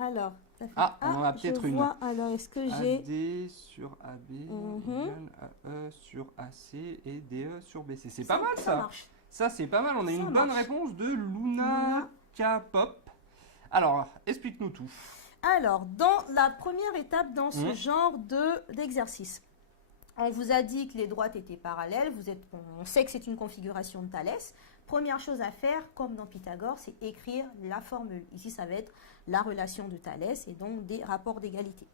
Alors, ça fait on en a peut-être une. Alors, est-ce que j'ai... AD sur AB égale AE sur AC et DE sur BC. C'est pas mal, ça. Ça, c'est pas mal. On a une bonne réponse de Luna K-Pop. Alors, explique-nous tout. Alors, dans la première étape dans ce genre d'exercice, on vous a dit que les droites étaient parallèles. On sait que c'est une configuration de Thalès. Première chose à faire, comme dans Pythagore, c'est écrire la formule. Ici, ça va être la relation de Thalès et donc des rapports d'égalité.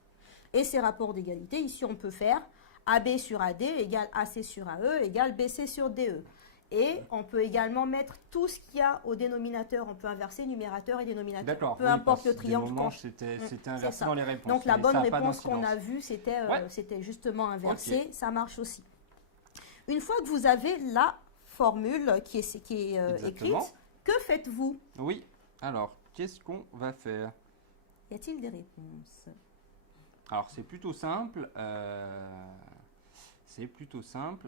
Et ces rapports d'égalité, ici, on peut faire AB sur AD égale AC sur AE égale BC sur DE. Et on peut également mettre tout ce qu'il y a au dénominateur. On peut inverser numérateur et dénominateur. D'accord. Peu importe le triangle. C'était inversé dans les réponses. Donc la bonne réponse qu'on a vue, c'était justement inversé. Okay. Ça marche aussi. Une fois que vous avez la formule qui est écrite, que faites-vous? Oui. Alors, qu'est-ce qu'on va faire? Y a-t-il des réponses? Alors, c'est plutôt simple.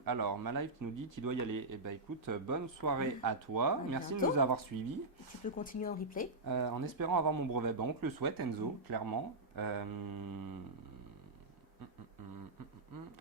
Alors, ma live nous dit qu'il doit y aller. Eh bien, écoute, bonne soirée à toi. Merci de nous avoir suivis. Tu peux continuer en replay. En espérant avoir mon brevet. Ben, on te le souhaite, Enzo, clairement.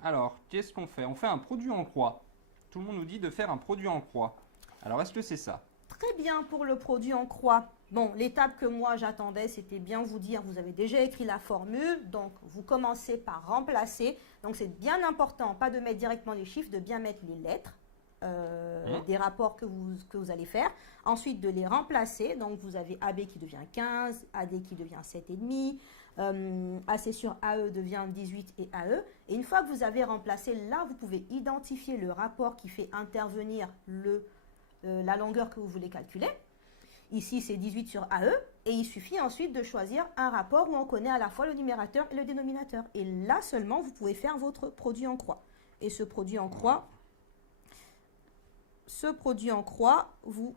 Alors, qu'est-ce qu'on fait? On fait un produit en croix. Tout le monde nous dit de faire un produit en croix. Alors, est-ce que c'est ça? Très bien pour le produit en croix. Bon, l'étape que moi j'attendais, c'était bien vous dire, vous avez déjà écrit la formule, donc vous commencez par remplacer. Donc c'est bien important, pas de mettre directement les chiffres, de bien mettre les lettres des rapports que vous allez faire. Ensuite, de les remplacer. Donc vous avez AB qui devient 15, AD qui devient 7,5, AC sur AE devient 18 et AE. Et une fois que vous avez remplacé, là, vous pouvez identifier le rapport qui fait intervenir la longueur que vous voulez calculer. Ici, c'est 18 sur AE. Et il suffit ensuite de choisir un rapport où on connaît à la fois le numérateur et le dénominateur. Et là seulement, vous pouvez faire votre produit en croix. Et ce produit en croix vous,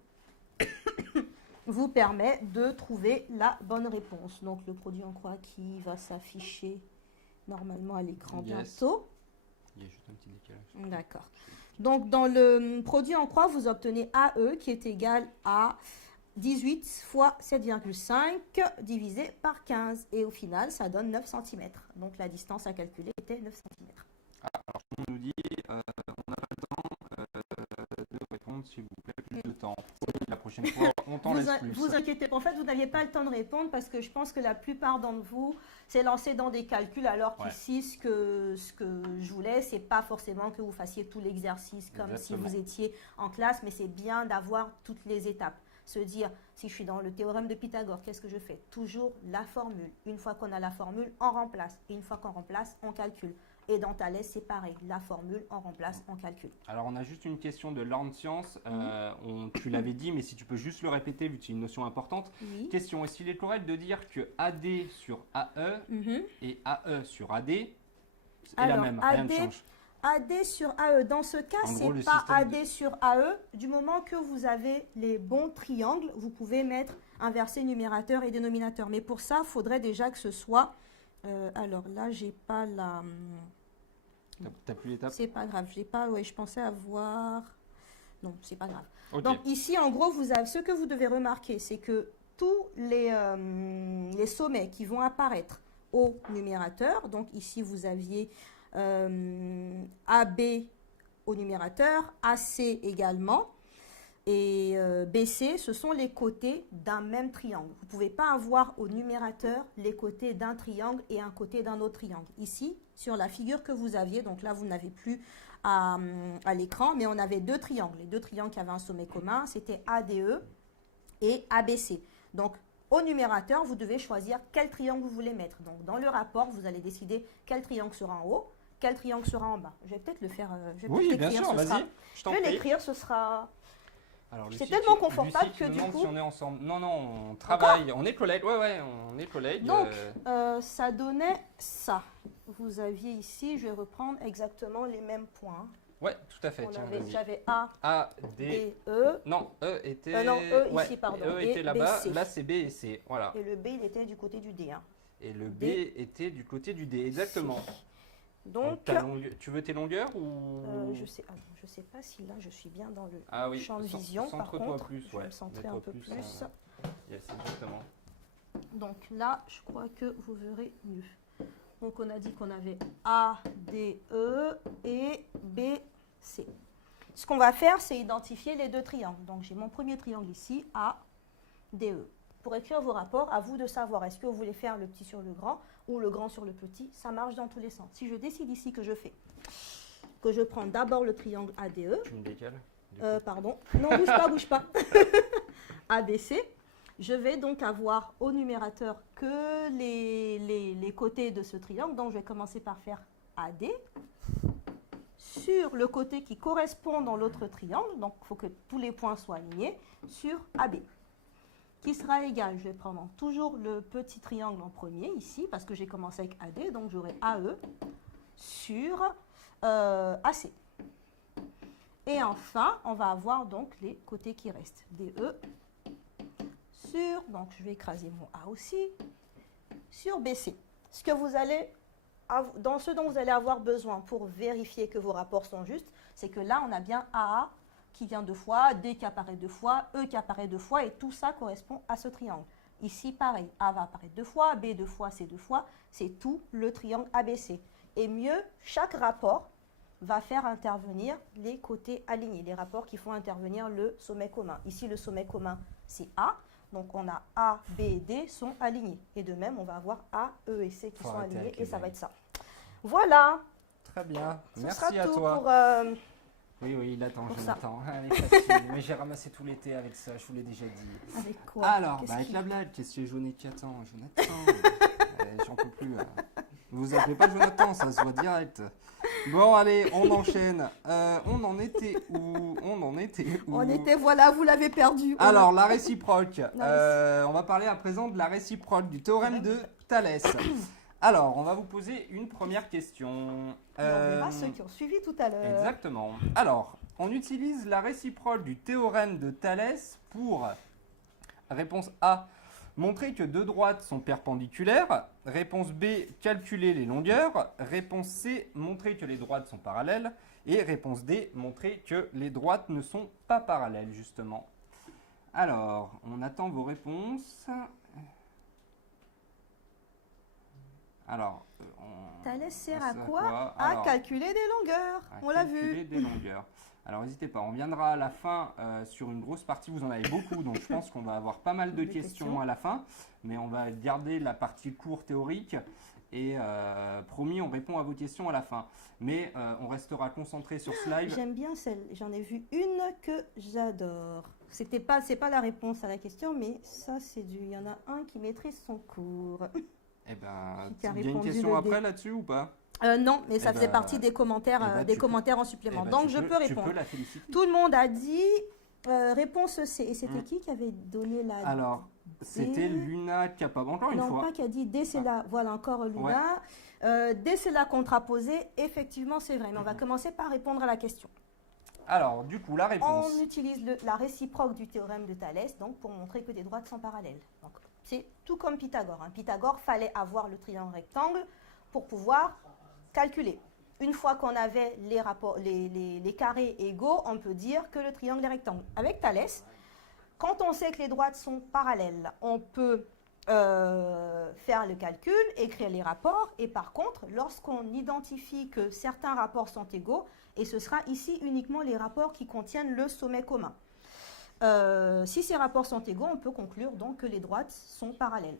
vous permet de trouver la bonne réponse. Donc, le produit en croix qui va s'afficher normalement à l'écran bientôt. Il y a juste un petit décalage. D'accord. Donc, dans le produit en croix, vous obtenez AE qui est égal à 18 fois 7,5 divisé par 15. Et au final, ça donne 9 cm. Donc, la distance à calculer était 9 cm. Alors, on nous dit, on n'a pas le temps de répondre, s'il vous plaît, plus de temps. La prochaine fois, on t'en laisse plus. Vous inquiétez pas. En fait, vous n'aviez pas le temps de répondre parce que je pense que la plupart d'entre vous s'est lancé dans des calculs alors qu'ici, ce que je voulais, c'est pas forcément que vous fassiez tout l'exercice comme si vous étiez en classe, mais c'est bien d'avoir toutes les étapes. Se dire, si je suis dans le théorème de Pythagore, qu'est-ce que je fais? Toujours la formule. Une fois qu'on a la formule, on remplace. Et une fois qu'on remplace, on calcule. Et dans Thalès, c'est pareil. La formule, on remplace, on calcule. Alors, on a juste une question de Lorne Science. Tu l'avais dit, mais si tu peux juste le répéter, vu que c'est une notion importante. Oui. Question, est-ce qu'il est correct de dire que AD sur AE et AE sur AD est la même? Rien ne change. AD sur AE, dans ce cas, ce n'est pas AD sur AE. Du moment que vous avez les bons triangles, vous pouvez mettre inversé numérateur et dénominateur. Mais pour ça, il faudrait déjà que ce soit... alors là, j'ai pas la... T'as plus l'étape? C'est pas grave, j'ai pas... Ouais, je pensais avoir... Non, c'est pas grave. Okay. Donc ici, en gros, vous avez... ce que vous devez remarquer, c'est que tous les sommets qui vont apparaître au numérateur, donc ici, vous aviez... AB au numérateur, AC également, et BC, ce sont les côtés d'un même triangle. Vous ne pouvez pas avoir au numérateur les côtés d'un triangle et un côté d'un autre triangle. Ici, sur la figure que vous aviez, donc là, vous n'avez plus à l'écran, mais on avait deux triangles. Les deux triangles qui avaient un sommet commun, c'était ADE et ABC. Donc, au numérateur, vous devez choisir quel triangle vous voulez mettre. Donc, dans le rapport, vous allez décider quel triangle sera en haut, quel triangle sera en bas. Je vais peut-être le faire. Oui, bien sûr, vas-y. Je vais l'écrire, ce sera... C'est tellement confortable que du coup... Si on est ensemble. Non, on travaille. On est collègues. Ouais, on est collègues. Donc, ça donnait ça. Vous aviez ici, je vais reprendre exactement les mêmes points. Ouais, tout à fait. J'avais A, D, E. Non, E était... non, E ici, pardon. E était là-bas. Là, c'est B et C. Voilà. Et le B, il était du côté du D. Hein. Et le B était du côté du D, exactement. Donc, tu veux tes longueurs ou je sais pas si là je suis bien dans le champ de vision. Par contre, plus, je vais me centrer un peu plus. Yes, exactement. Donc là, je crois que vous verrez mieux. Donc on a dit qu'on avait A, D, E et B, C. Ce qu'on va faire, c'est identifier les deux triangles. Donc j'ai mon premier triangle ici, A, D, E. Pour écrire vos rapports, à vous de savoir, est-ce que vous voulez faire le petit sur le grand ou le grand sur le petit? Ça marche dans tous les sens. Si je décide ici que je prends d'abord le triangle ADE. Tu me décales? Pardon. Non, bouge pas. ABC. Je vais donc avoir au numérateur que les côtés de ce triangle. Donc, je vais commencer par faire AD sur le côté qui correspond dans l'autre triangle. Donc, il faut que tous les points soient alignés sur AB. Qui sera égal, je vais prendre toujours le petit triangle en premier ici, parce que j'ai commencé avec AD. Donc, j'aurai AE sur AC. Et enfin, on va avoir donc les côtés qui restent. DE sur, donc je vais écraser mon A aussi, sur BC. Dans ce dont vous allez avoir besoin pour vérifier que vos rapports sont justes, c'est que là, on a bien AA qui vient deux fois, D qui apparaît deux fois, E qui apparaît deux fois, et tout ça correspond à ce triangle. Ici, pareil, A va apparaître deux fois, B deux fois, C deux fois, c'est tout le triangle ABC. Et mieux, chaque rapport va faire intervenir les côtés alignés, les rapports qui font intervenir le sommet commun. Ici, le sommet commun, c'est A. Donc, on a A, B et D sont alignés. Et de même, on va avoir A, E et C qui sont alignés. Et ça va être ça. Voilà. Très bien. Ce Merci sera à tout toi. pour, Oui, il attend, pour je ça. l'attends. Allez, facile. Mais j'ai ramassé tout l'été avec ça, je vous l'ai déjà dit. avec quoi? Alors, Qu'est-ce avec qui- la blague, qu'est-ce que Jonathan qui attend? Jonathan, j'en peux plus. Vous appelez pas Jonathan, ça se voit direct. Bon, allez, on enchaîne. On en était où? On était, voilà, vous l'avez perdu. Alors, la réciproque. On va parler à présent de la réciproque, du théorème de Thalès. Alors, on va vous poser une première question. Et on verra ceux qui ont suivi tout à l'heure. Exactement. Alors, on utilise la réciproque du théorème de Thalès pour, réponse A, montrer que deux droites sont perpendiculaires. Réponse B, calculer les longueurs. Réponse C, montrer que les droites sont parallèles. Et réponse D, montrer que les droites ne sont pas parallèles, justement. Alors, on attend vos réponses. Alors, Thalès sert ça à quoi? À Alors, calculer des longueurs. à On l'a calculer vu. des longueurs. Alors, n'hésitez pas, on viendra à la fin sur une grosse partie. Vous en avez beaucoup, donc je pense qu'on va avoir pas mal de Des questions questions. à la fin. Mais on va garder la partie cours théorique. Et promis, on répond à vos questions à la fin. Mais on restera concentré sur ce live. J'aime bien celle. J'en ai vu une que j'adore. C'est pas la réponse à la question, mais ça c'est du. Il y en a un qui maîtrise son cours. Eh ben, Qui a il y a une répondu question le après D. là-dessus ou pas? Non, mais ça Eh faisait ben, partie des commentaires, eh ben, des tu commentaires en Eh supplément. ben, Donc tu je peux- peux répondre. Tu peux la féliciter. Tout le monde a dit réponse C. Et c'était qui avait donné la Alors, c'était Luna Capable. Encore une non, fois. pas qui a dit D, c'est la. Voilà, encore Luna. D, c'est la contraposée. Effectivement, c'est vrai. Mais on va commencer par répondre à la question. Alors, du coup, la réponse. On utilise la réciproque du théorème de Thalès donc, pour montrer que des droites sont parallèles. Donc, c'est tout comme Pythagore. Pythagore, fallait avoir le triangle rectangle pour pouvoir calculer. Une fois qu'on avait les carrés égaux, on peut dire que le triangle est rectangle. Avec Thalès, quand on sait que les droites sont parallèles, on peut faire le calcul, écrire les rapports, et par contre, lorsqu'on identifie que certains rapports sont égaux, et ce sera ici uniquement les rapports qui contiennent le sommet commun. Si ces rapports sont égaux, on peut conclure donc que les droites sont parallèles.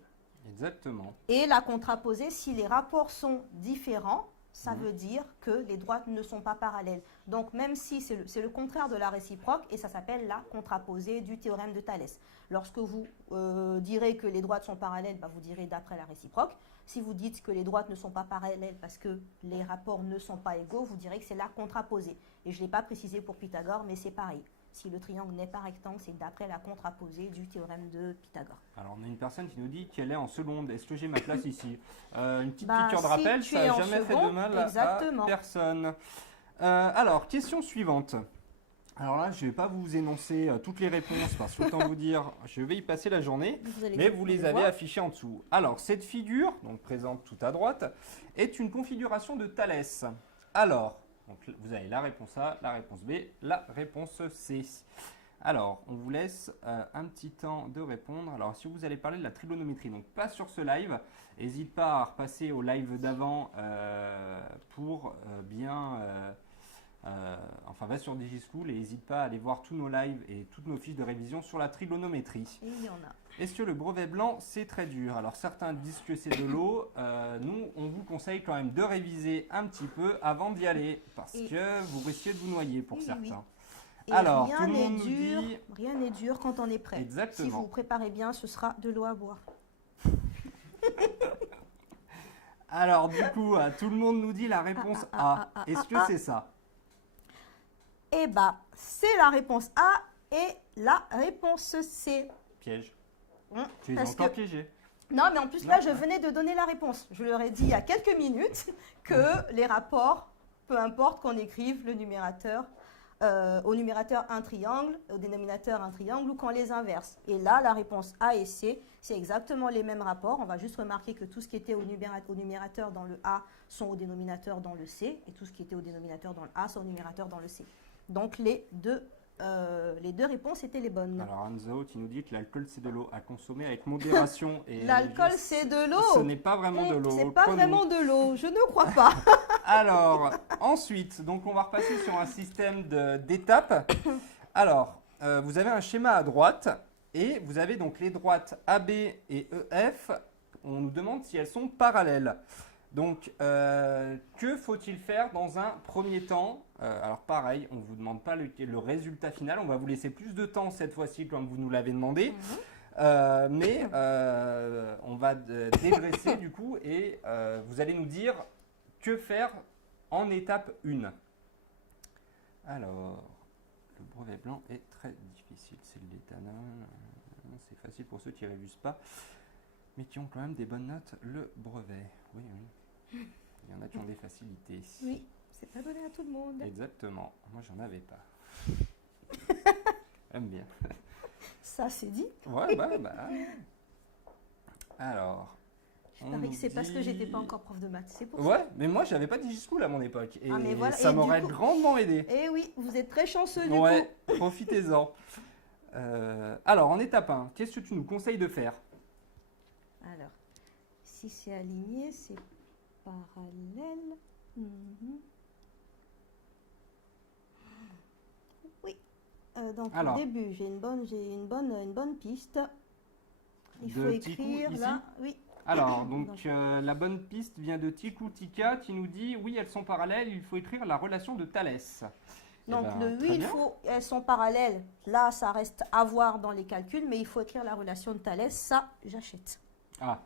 Exactement. Et la contraposée, si les rapports sont différents, ça veut dire que les droites ne sont pas parallèles. Donc même si c'est le contraire de la réciproque, et ça s'appelle la contraposée du théorème de Thalès. Lorsque vous direz que les droites sont parallèles, vous direz d'après la réciproque. Si vous dites que les droites ne sont pas parallèles parce que les rapports ne sont pas égaux, vous direz que c'est la contraposée. Et je ne l'ai pas précisé pour Pythagore, mais c'est pareil. Si le triangle n'est pas rectangle, c'est d'après la contraposée du théorème de Pythagore. Alors, on a une personne qui nous dit qu'elle est en seconde. Est-ce que j'ai ma place ici? Une petite Bah, piqûre de si rappel, tu ça es n'a en jamais fait de seconde, mal exactement. à personne. Alors, question suivante. Alors là, je ne vais pas vous énoncer toutes les réponses parce que autant vous dire, je vais y passer la journée, mais vous les avez affichées en dessous. Alors, cette figure, donc présente tout à droite, est une configuration de Thalès. Alors, donc, vous avez la réponse A, la réponse B, la réponse C. Alors, on vous laisse un petit temps de répondre. Alors, si vous allez parler de la trigonométrie, donc pas sur ce live, n'hésite pas à repasser au live d'avant pour bien Enfin, va sur DigiSchool et n'hésite pas à aller voir tous nos lives et toutes nos fiches de révision sur la trigonométrie. Et il y en a. Est-ce que le brevet blanc, c'est très dur? Alors, certains disent que c'est de l'eau. Nous, on vous conseille quand même de réviser un petit peu avant d'y aller, parce que vous risquez de vous noyer pour certains. Oui. Et alors, rien tout le monde n'est nous dur, dit... rien n'est dur quand on est prêt. Exactement. Si vous vous préparez bien, ce sera de l'eau à boire. Alors, du coup, tout le monde nous dit la réponse A. Est-ce que c'est ça? Eh bien, c'est la réponse A et la réponse C. Piège. Tu es Parce encore que- piégé. Non, mais en plus, là, je venais de donner la réponse. Je leur ai dit il y a quelques minutes que les rapports, peu importe qu'on écrive le numérateur, au numérateur un triangle, au dénominateur un triangle, ou qu'on les inverse. Et là, la réponse A et C, c'est exactement les mêmes rapports. On va juste remarquer que tout ce qui était au numérateur dans le A sont au dénominateur dans le C, et tout ce qui était au dénominateur dans le A sont au numérateur dans le C. Donc, les deux réponses étaient les bonnes. Alors, Anzo, tu nous dis que l'alcool, c'est de l'eau à consommer avec modération. Et L'alcool, c'est de l'eau. Ce n'est pas vraiment de l'eau. C'est pas Comme vraiment de l'eau, je ne crois pas. Alors, ensuite, donc on va repasser sur un système d'étapes. Alors, vous avez un schéma à droite et vous avez donc les droites AB et EF. On nous demande si elles sont parallèles. Donc, que faut-il faire dans un premier temps? Alors pareil, on ne vous demande pas le résultat final. On va vous laisser plus de temps cette fois-ci comme vous nous l'avez demandé. Mais on va dégraisser du coup et vous allez nous dire que faire en étape 1. Alors, le brevet blanc est très difficile. C'est de l'éthanol. C'est facile pour ceux qui ne révisent pas, mais qui ont quand même des bonnes notes. Le brevet, oui. Il y en a qui ont des facilités. Oui, c'est pas donné à tout le monde. Exactement. Moi, j'en avais pas. J'aime bien. Ça, c'est dit. Ouais, bah. Alors. Je parie que c'est parce que j'étais pas encore prof de maths. C'est pour ça. Ouais, mais moi, j'avais pas DigiSchool à mon époque. Et mais voilà, ça et m'aurait du coup- grandement aidé. Eh oui, vous êtes très chanceux du Ouais, coup. profitez-en. Alors, en étape 1, qu'est-ce que tu nous conseilles de faire? Alors, si c'est aligné, c'est parallèle. Oui. Donc Alors. au début, j'ai une bonne piste. Il faut De Tikou, écrire ici là. Oui. Alors, donc la bonne piste vient de Tikou Tika qui nous dit oui, elles sont parallèles, il faut écrire la relation de Thalès. Donc Eh ben, le très 8, bien. elles sont parallèles. Là, ça reste à voir dans les calculs, mais il faut écrire la relation de Thalès. Ça, j'achète. Ah.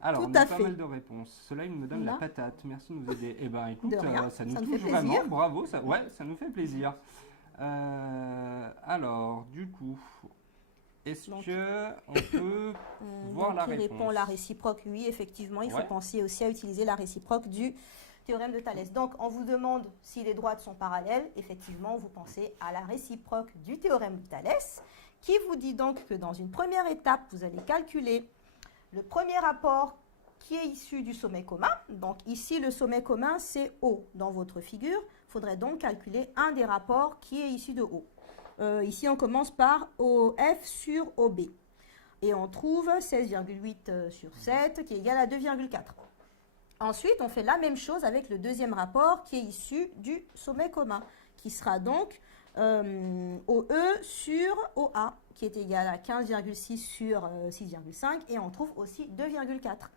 Alors, Tout on a à pas fait. mal de réponses. Cela, il me donne Là. la patate. Merci de nous aider. Eh ben, écoute, De rien, ça nous ça me touche fait vraiment. plaisir. Bravo, ça nous fait plaisir. Alors, du coup, est-ce Donc, que on peut voir donc, la qui réponse? répond la réciproque? Oui, effectivement, il faut Ouais. penser aussi à utiliser la réciproque du théorème de Thalès. Donc, on vous demande si les droites sont parallèles. Effectivement, vous pensez à la réciproque du théorème de Thalès, qui vous dit donc que dans une première étape, vous allez calculer le premier rapport qui est issu du sommet commun. Donc, ici, le sommet commun, c'est O dans votre figure. Il faudrait donc calculer un des rapports qui est issu de O. Ici, on commence par OF sur OB. Et on trouve 16,8 sur 7 qui est égal à 2,4. Ensuite, on fait la même chose avec le deuxième rapport qui est issu du sommet commun, qui sera donc OE sur OA, qui est égal à 15,6 sur 6,5, et on trouve aussi 2,4.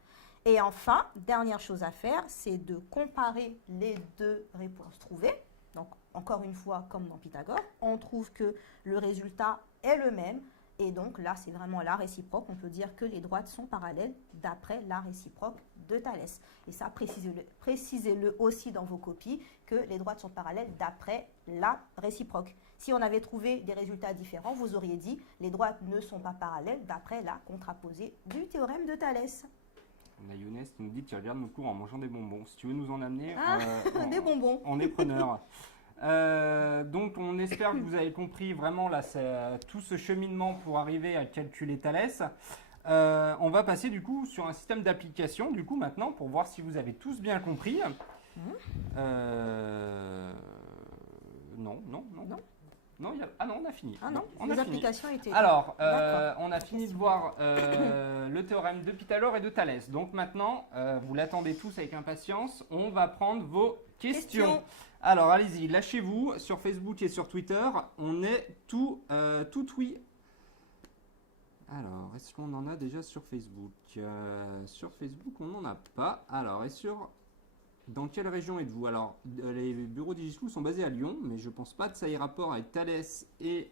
Et enfin, dernière chose à faire, c'est de comparer les deux réponses trouvées. Donc, encore une fois, comme dans Pythagore, on trouve que le résultat est le même. Et donc, là, c'est vraiment la réciproque. On peut dire que les droites sont parallèles d'après la réciproque de Thalès. Et ça, précisez-le aussi dans vos copies, que les droites sont parallèles d'après la réciproque. Si on avait trouvé des résultats différents, vous auriez dit les droites ne sont pas parallèles d'après la contraposée du théorème de Thalès. On a Younes qui nous dit que tu regardes nos cours en mangeant des bonbons. Si tu veux nous en amener, Des bonbons. on est preneur. Donc on espère que vous avez compris vraiment là, tout ce cheminement pour arriver à calculer Thalès. On va passer du coup sur un système d'application du coup maintenant pour voir si vous avez tous bien compris. Non. Non, on a fini. Ah non, on les a fini. applications étaient... Alors, D'accord. on a fini de voir le théorème de Pythagore et de Thalès. Donc maintenant, vous l'attendez tous avec impatience. On va prendre vos Question. Alors, allez-y, lâchez-vous. Sur Facebook et sur Twitter, on est tout oui. Alors, est-ce qu'on en a déjà sur Facebook? Sur Facebook, on n'en a pas. Alors, dans quelle région êtes-vous? Alors, les bureaux Digischool sont basés à Lyon, mais je ne pense pas que ça ait rapport avec Thalès et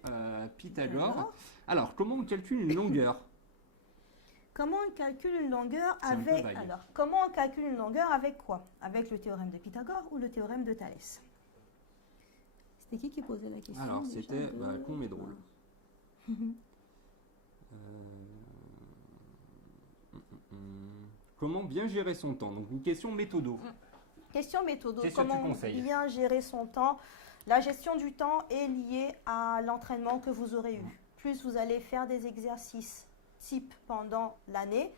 Pythagore. Alors, comment on calcule une longueur? Comment on calcule une longueur C'est un peu avec... vague. Alors, comment on calcule une longueur avec quoi? Avec le théorème de Pythagore ou le théorème de Thalès? C'était qui posait la question? Alors, déjà c'était de- con mais drôle. Comment bien gérer son temps? Donc, une question méthodo. Question méthodo. Qu'est-ce que tu Comment conseilles? bien gérer son temps? La gestion du temps est liée à l'entraînement que vous aurez eu. Plus vous allez faire des exercices type pendant l'année,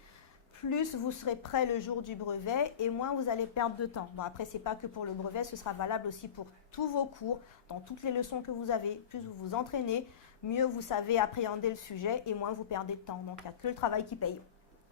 plus vous serez prêt le jour du brevet et moins vous allez perdre de temps. Bon, après, ce n'est pas que pour le brevet, ce sera valable aussi pour tous vos cours, dans toutes les leçons que vous avez. Plus vous vous entraînez, mieux vous savez appréhender le sujet et moins vous perdez de temps. Donc, il n'y a que le travail qui paye.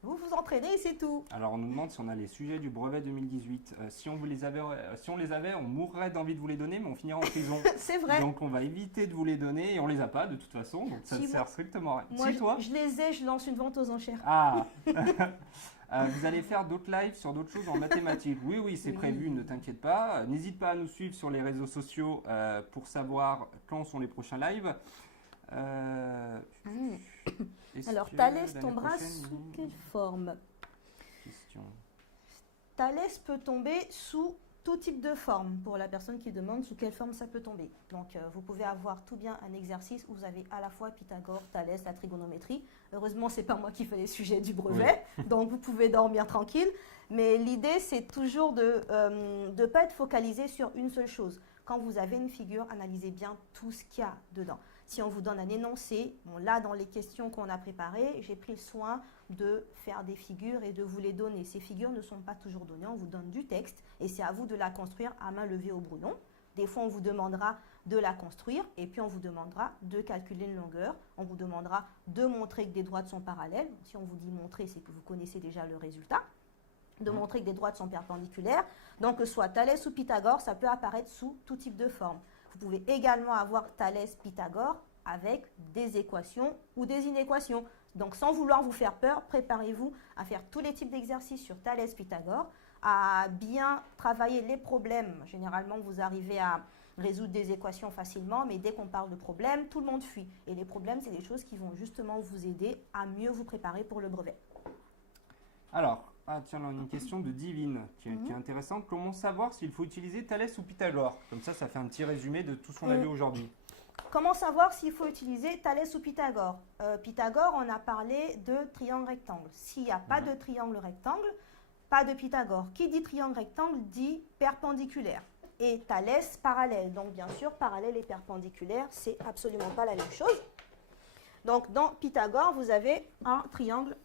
Vous vous entraînez et c'est tout. Alors, on nous demande si on a les sujets du brevet 2018. Si on les avait, on mourrait d'envie de vous les donner, mais on finirait en prison. C'est vrai. Donc, on va éviter de vous les donner et on les a pas de toute façon. Donc, ça ne Si, sert strictement à rien. Moi, Si, toi? je les ai, je lance une vente aux enchères. Ah vous allez faire d'autres lives sur d'autres choses en mathématiques. Oui, c'est Oui. prévu, ne t'inquiète pas. N'hésite pas à nous suivre sur les réseaux sociaux pour savoir quand sont les prochains lives. Alors, Est-ce que Thalès l'année tombera prochaine, sous quelle forme? Question. Thalès peut tomber sous tout type de forme pour la personne qui demande sous quelle forme ça peut tomber. Donc, vous pouvez avoir tout bien un exercice où vous avez à la fois Pythagore, Thalès, la trigonométrie. Heureusement, c'est pas moi qui fais les sujets du brevet, donc vous pouvez dormir tranquille. Mais l'idée, c'est toujours de ne pas être focalisé sur une seule chose. Quand vous avez une figure, analysez bien tout ce qu'il y a dedans. Si on vous donne un énoncé, bon, là, dans les questions qu'on a préparées, j'ai pris le soin de faire des figures et de vous les donner. Ces figures ne sont pas toujours données, on vous donne du texte et c'est à vous de la construire à main levée au brouillon. Des fois, on vous demandera de la construire et puis on vous demandera de calculer une longueur. On vous demandera de montrer que des droites sont parallèles. Si on vous dit montrer, c'est que vous connaissez déjà le résultat. De montrer que des droites sont perpendiculaires. Donc, que ce soit Thalès ou Pythagore, ça peut apparaître sous tout type de forme. Vous pouvez également avoir Thalès, Pythagore avec des équations ou des inéquations. Donc, sans vouloir vous faire peur, préparez-vous à faire tous les types d'exercices sur Thalès, Pythagore, à bien travailler les problèmes. Généralement, vous arrivez à résoudre des équations facilement, mais dès qu'on parle de problèmes, tout le monde fuit. Et les problèmes, c'est des choses qui vont justement vous aider à mieux vous préparer pour le brevet. Alors, tiens, là, on a une question de Divine qui est intéressante. Comment savoir s'il faut utiliser Thalès ou Pythagore? Comme ça fait un petit résumé de tout ce qu'on a vu aujourd'hui. Comment savoir s'il faut utiliser Thalès ou Pythagore? Pythagore, on a parlé de triangle rectangle. S'il n'y a pas de triangle rectangle, pas de Pythagore. Qui dit triangle rectangle dit perpendiculaire. Et Thalès, parallèle. Donc, bien sûr, parallèle et perpendiculaire, c'est absolument pas la même chose. Donc, dans Pythagore, vous avez un triangle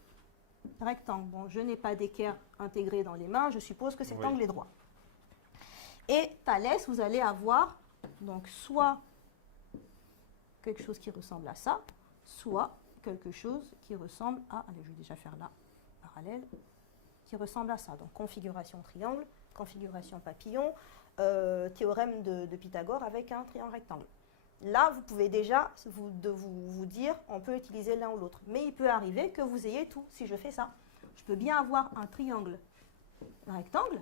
rectangle. Bon, je n'ai pas d'équerre intégré dans les mains, je suppose que cet angle est droit. Et Thalès, vous allez avoir donc soit quelque chose qui ressemble à ça, soit quelque chose qui ressemble à, allez, je vais déjà faire là, parallèle, qui ressemble à ça. Donc, configuration triangle, configuration papillon, théorème de Pythagore avec un triangle rectangle. Là, vous pouvez déjà vous dire, on peut utiliser l'un ou l'autre. Mais il peut arriver que vous ayez tout. Si je fais ça, je peux bien avoir un triangle rectangle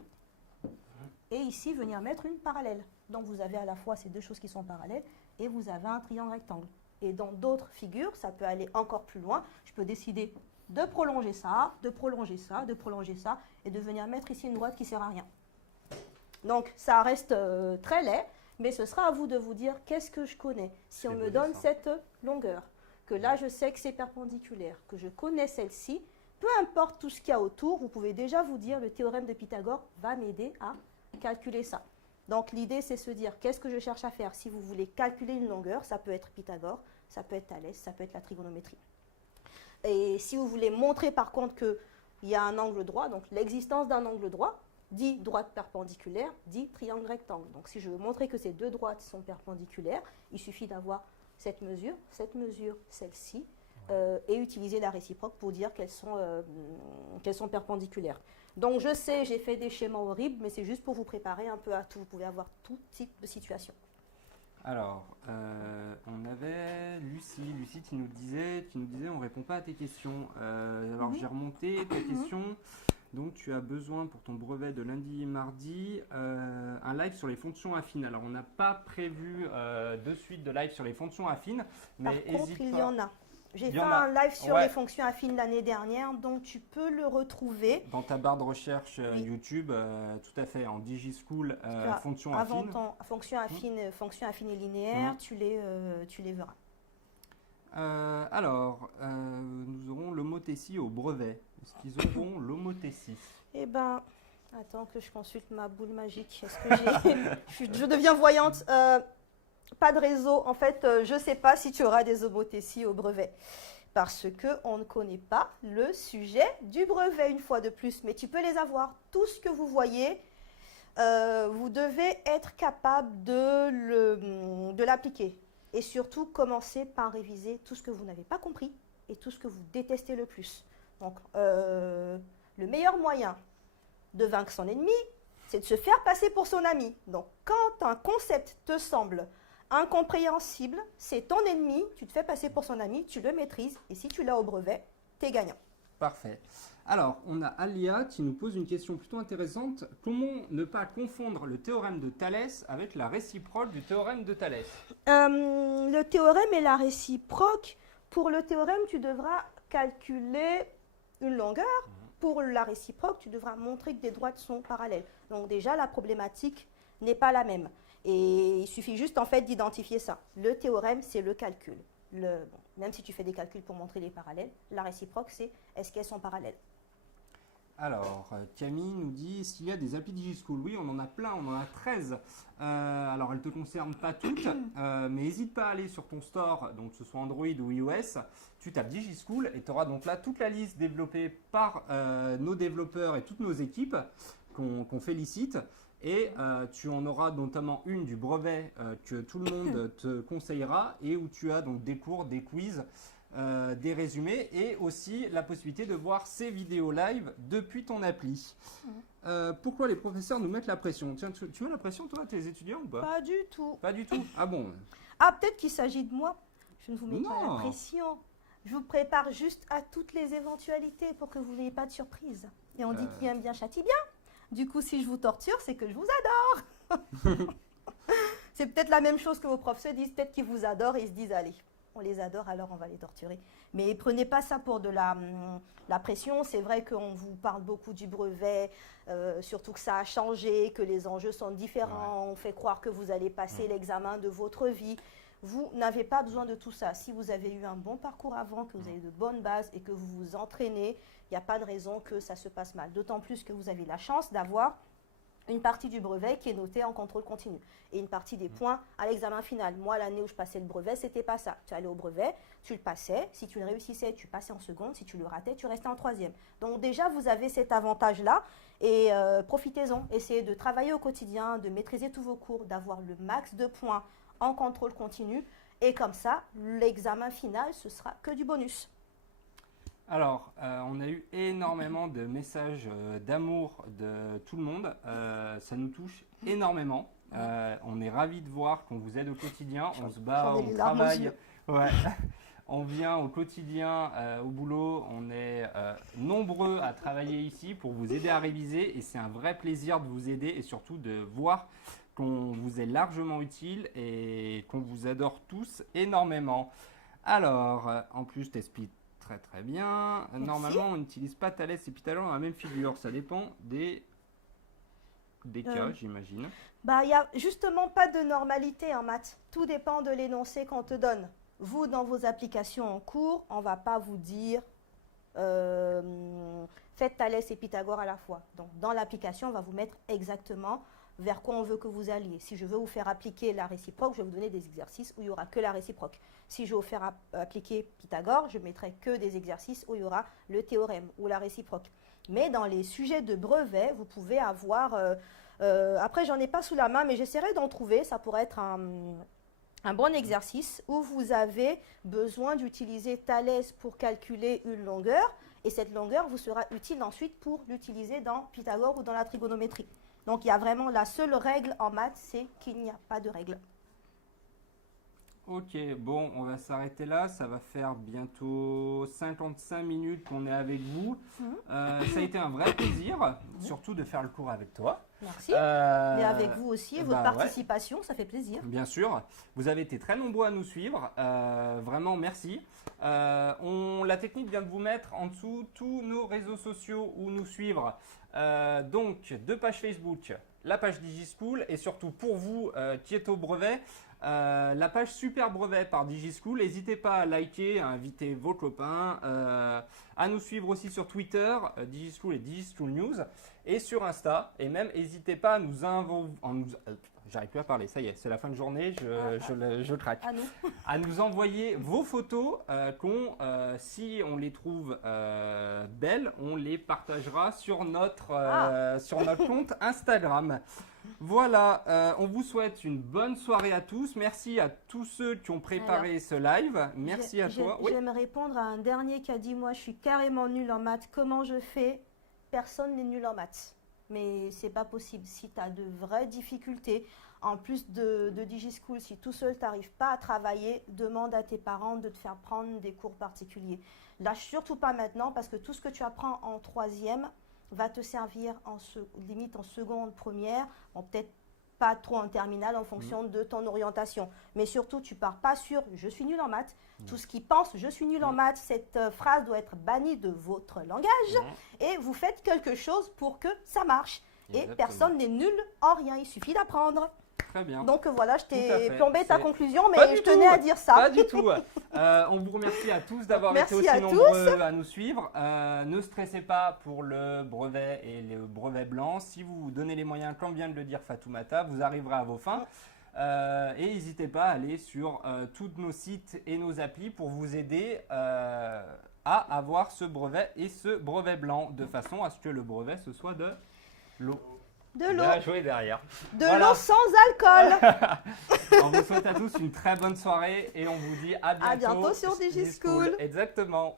et ici venir mettre une parallèle. Donc, vous avez à la fois ces deux choses qui sont parallèles et vous avez un triangle rectangle. Et dans d'autres figures, ça peut aller encore plus loin. Je peux décider de prolonger ça, de prolonger ça, de prolonger ça et de venir mettre ici une droite qui ne sert à rien. Donc, ça reste très laid. Mais ce sera à vous de vous dire qu'est-ce que je connais. Si on me donne cette longueur, que là je sais que c'est perpendiculaire, que je connais celle-ci, peu importe tout ce qu'il y a autour, vous pouvez déjà vous dire le théorème de Pythagore va m'aider à calculer ça. Donc l'idée c'est se dire qu'est-ce que je cherche à faire. Si vous voulez calculer une longueur, ça peut être Pythagore, ça peut être Thalès, ça peut être la trigonométrie. Et si vous voulez montrer par contre qu'il y a un angle droit, donc l'existence d'un angle droit, dit droite perpendiculaire, dit triangle rectangle. Donc si je veux montrer que ces deux droites sont perpendiculaires, il suffit d'avoir cette mesure, celle-ci, et utiliser la réciproque pour dire qu'elles sont perpendiculaires. Donc je sais, j'ai fait des schémas horribles, mais c'est juste pour vous préparer un peu à tout. Vous pouvez avoir tout type de situation. Alors, on avait Lucie. Lucie, tu nous disais, on ne répond pas à tes questions. Alors, j'ai remonté ta question. Donc, tu as besoin pour ton brevet de lundi et mardi un live sur les fonctions affines. Alors, on n'a pas prévu de suite de live sur les fonctions affines, mais Par contre, hésite il pas. y en a. J'ai Il y fait en a. un live sur Ouais. les fonctions affines l'année dernière, donc tu peux le retrouver. Dans ta barre de recherche Oui. YouTube, tout à fait, en DigiSchool, Parce que fonctions avant affines. ton fonction affine et linéaire, tu les verras. Alors, nous aurons l'homothétie au brevet. Est-ce qu'ils auront l'homothétie? Eh ben, attends que je consulte ma boule magique. Est-ce que je deviens voyante. Pas de réseau. En fait, je ne sais pas si tu auras des homothéties au brevet. Parce qu'on ne connaît pas le sujet du brevet une fois de plus. Mais tu peux les avoir. Tout ce que vous voyez, vous devez être capable de l'appliquer. Et surtout, commencer par réviser tout ce que vous n'avez pas compris et tout ce que vous détestez le plus. Donc, le meilleur moyen de vaincre son ennemi, c'est de se faire passer pour son ami. Donc, quand un concept te semble incompréhensible, c'est ton ennemi, tu te fais passer pour son ami, tu le maîtrises, et si tu l'as au brevet, tu es gagnant. Parfait. Alors, on a Alia qui nous pose une question plutôt intéressante. Comment ne pas confondre le théorème de Thalès avec la réciproque du théorème de Thalès? Le théorème et la réciproque, pour le théorème, tu devras calculer une longueur. Pour la réciproque, tu devras montrer que des droites sont parallèles. Donc déjà, la problématique n'est pas la même. Et il suffit juste en fait d'identifier ça. Le théorème, c'est le calcul. Même si tu fais des calculs pour montrer les parallèles, la réciproque, c'est est-ce qu'elles sont parallèles. Alors, Camille nous dit s'il y a des applis DigiSchool. Oui, on en a plein, on en a 13. Alors, elles ne te concernent pas toutes, mais n'hésite pas à aller sur ton store, donc que ce soit Android ou iOS. Tu tapes DigiSchool et tu auras donc là toute la liste développée par nos développeurs et toutes nos équipes qu'on félicite. Et tu en auras notamment une du brevet que tout le monde te conseillera et où tu as donc des cours, des quiz, des résumés et aussi la possibilité de voir ces vidéos live depuis ton appli. Pourquoi les professeurs nous mettent la pression? Tiens, tu mets la pression toi, tes étudiants ou pas? Pas du tout. Pas du tout. Ah bon? Ah, peut-être qu'il s'agit de moi. Je ne vous mets pas Non. la pression. Je vous prépare juste à toutes les éventualités pour que vous n'ayez pas de surprise. Et on dit qui aime bien châtie bien. Du coup, si je vous torture, c'est que je vous adore. C'est peut-être la même chose que vos profs se disent. Peut-être qu'ils vous adorent et ils se disent, allez, on les adore, alors on va les torturer. Mais prenez pas ça pour de la pression. C'est vrai qu'on vous parle beaucoup du brevet, surtout que ça a changé, que les enjeux sont différents. On fait croire que vous allez passer l'examen de votre vie. Vous n'avez pas besoin de tout ça. Si vous avez eu un bon parcours avant, que vous avez de bonnes bases et que vous vous entraînez, il n'y a pas de raison que ça se passe mal. D'autant plus que vous avez la chance d'avoir une partie du brevet qui est notée en contrôle continu et une partie des points à l'examen final. Moi, l'année où je passais le brevet, c'était pas ça. Tu allais au brevet, tu le passais. Si tu le réussissais, tu passais en seconde. Si tu le ratais, tu restais en troisième. Donc déjà, vous avez cet avantage-là et profitez-en. Essayez de travailler au quotidien, de maîtriser tous vos cours, d'avoir le max de points en contrôle continu. Et comme ça, l'examen final, ce sera que du bonus. Alors, on a eu énormément de messages d'amour de tout le monde. Ça nous touche énormément. On est ravis de voir qu'on vous aide au quotidien. On se bat, on travaille. Ouais. On vient au quotidien, au boulot. On est nombreux à travailler ici pour vous aider à réviser. Et c'est un vrai plaisir de vous aider et surtout de voir qu'on vous est largement utile et qu'on vous adore tous énormément. Alors, en plus, je t'explique très bien. Merci. Normalement, on n'utilise pas Thalès et Pythagore dans la même figure. Ça dépend des cas, j'imagine. Bah, il n'y a justement pas de normalité en maths. Tout dépend de l'énoncé qu'on te donne. Vous, dans vos applications en cours, on ne va pas vous dire faites Thalès et Pythagore à la fois. Donc, dans l'application, on va vous mettre exactement vers quoi on veut que vous alliez. Si je veux vous faire appliquer la réciproque, je vais vous donner des exercices où il n'y aura que la réciproque. Si je veux vous faire appliquer Pythagore, je ne mettrai que des exercices où il y aura le théorème ou la réciproque. Mais dans les sujets de brevet, vous pouvez avoir... après, j'en ai pas sous la main, mais j'essaierai d'en trouver. Ça pourrait être un bon exercice où vous avez besoin d'utiliser Thalès pour calculer une longueur Et cette longueur vous sera utile ensuite pour l'utiliser dans Pythagore ou dans la trigonométrie. Donc il y a vraiment la seule règle en maths, c'est qu'il n'y a pas de règle. Ok, bon, on va s'arrêter là. Ça va faire bientôt 55 minutes qu'on est avec vous. Ça a été un vrai plaisir, surtout de faire le cours avec toi. Merci. Et avec vous aussi, votre ouais. participation, ça fait plaisir. Bien sûr, vous avez été très nombreux à nous suivre. Vraiment, merci. La technique vient de vous mettre en dessous tous nos réseaux sociaux où nous suivre. Donc, 2 pages Facebook, la page DigiSchool et surtout pour vous qui êtes au brevet, la page Super Brevet par DigiSchool. N'hésitez pas à liker, à inviter vos copains, à nous suivre aussi sur Twitter, DigiSchool et DigiSchool News, et sur Insta. Et même, n'hésitez pas à j'arrive plus à parler, ça y est, c'est la fin de journée, je craque. À nous envoyer vos photos si on les trouve belles, on les partagera sur notre compte Instagram. Voilà, on vous souhaite une bonne soirée à tous. Merci à tous ceux qui ont préparé ce live. Merci à toi. Oui. J'aime répondre à un dernier qui a dit « Moi, je suis carrément nul en maths. Comment je fais ?» Personne n'est nul en maths. Mais c'est pas possible. Si tu as de vraies difficultés, en plus de DigiSchool, si tout seul tu n'arrives pas à travailler, demande à tes parents de te faire prendre des cours particuliers. Lâche surtout pas maintenant parce que tout ce que tu apprends en 3e va te servir limite en seconde, première, bon, peut-être pas trop en terminale en fonction de ton orientation. Mais surtout, tu pars pas sur « je suis nul en maths ». Tout ce qui pense « je suis nul en maths », cette phrase doit être bannie de votre langage et vous faites quelque chose pour que ça marche. Exactement. Et personne n'est nul en rien, il suffit d'apprendre. Très bien. Donc voilà, je t'ai plombé ta conclusion, mais je tenais à dire ça. Pas du tout. On vous remercie à tous d'avoir été aussi nombreux à nous suivre. Ne stressez pas pour le brevet et le brevet blanc. Si vous vous donnez les moyens, comme vient de le dire Fatoumata, vous arriverez à vos fins. Et n'hésitez pas à aller sur tous nos sites et nos applis pour vous aider à avoir ce brevet et ce brevet blanc, de façon à ce que le brevet ce soit de l'eau. De l'eau. Bien joué derrière. L'eau sans alcool. On vous souhaite à tous une très bonne soirée et on vous dit à bientôt. À bientôt sur DigiSchool. Exactement.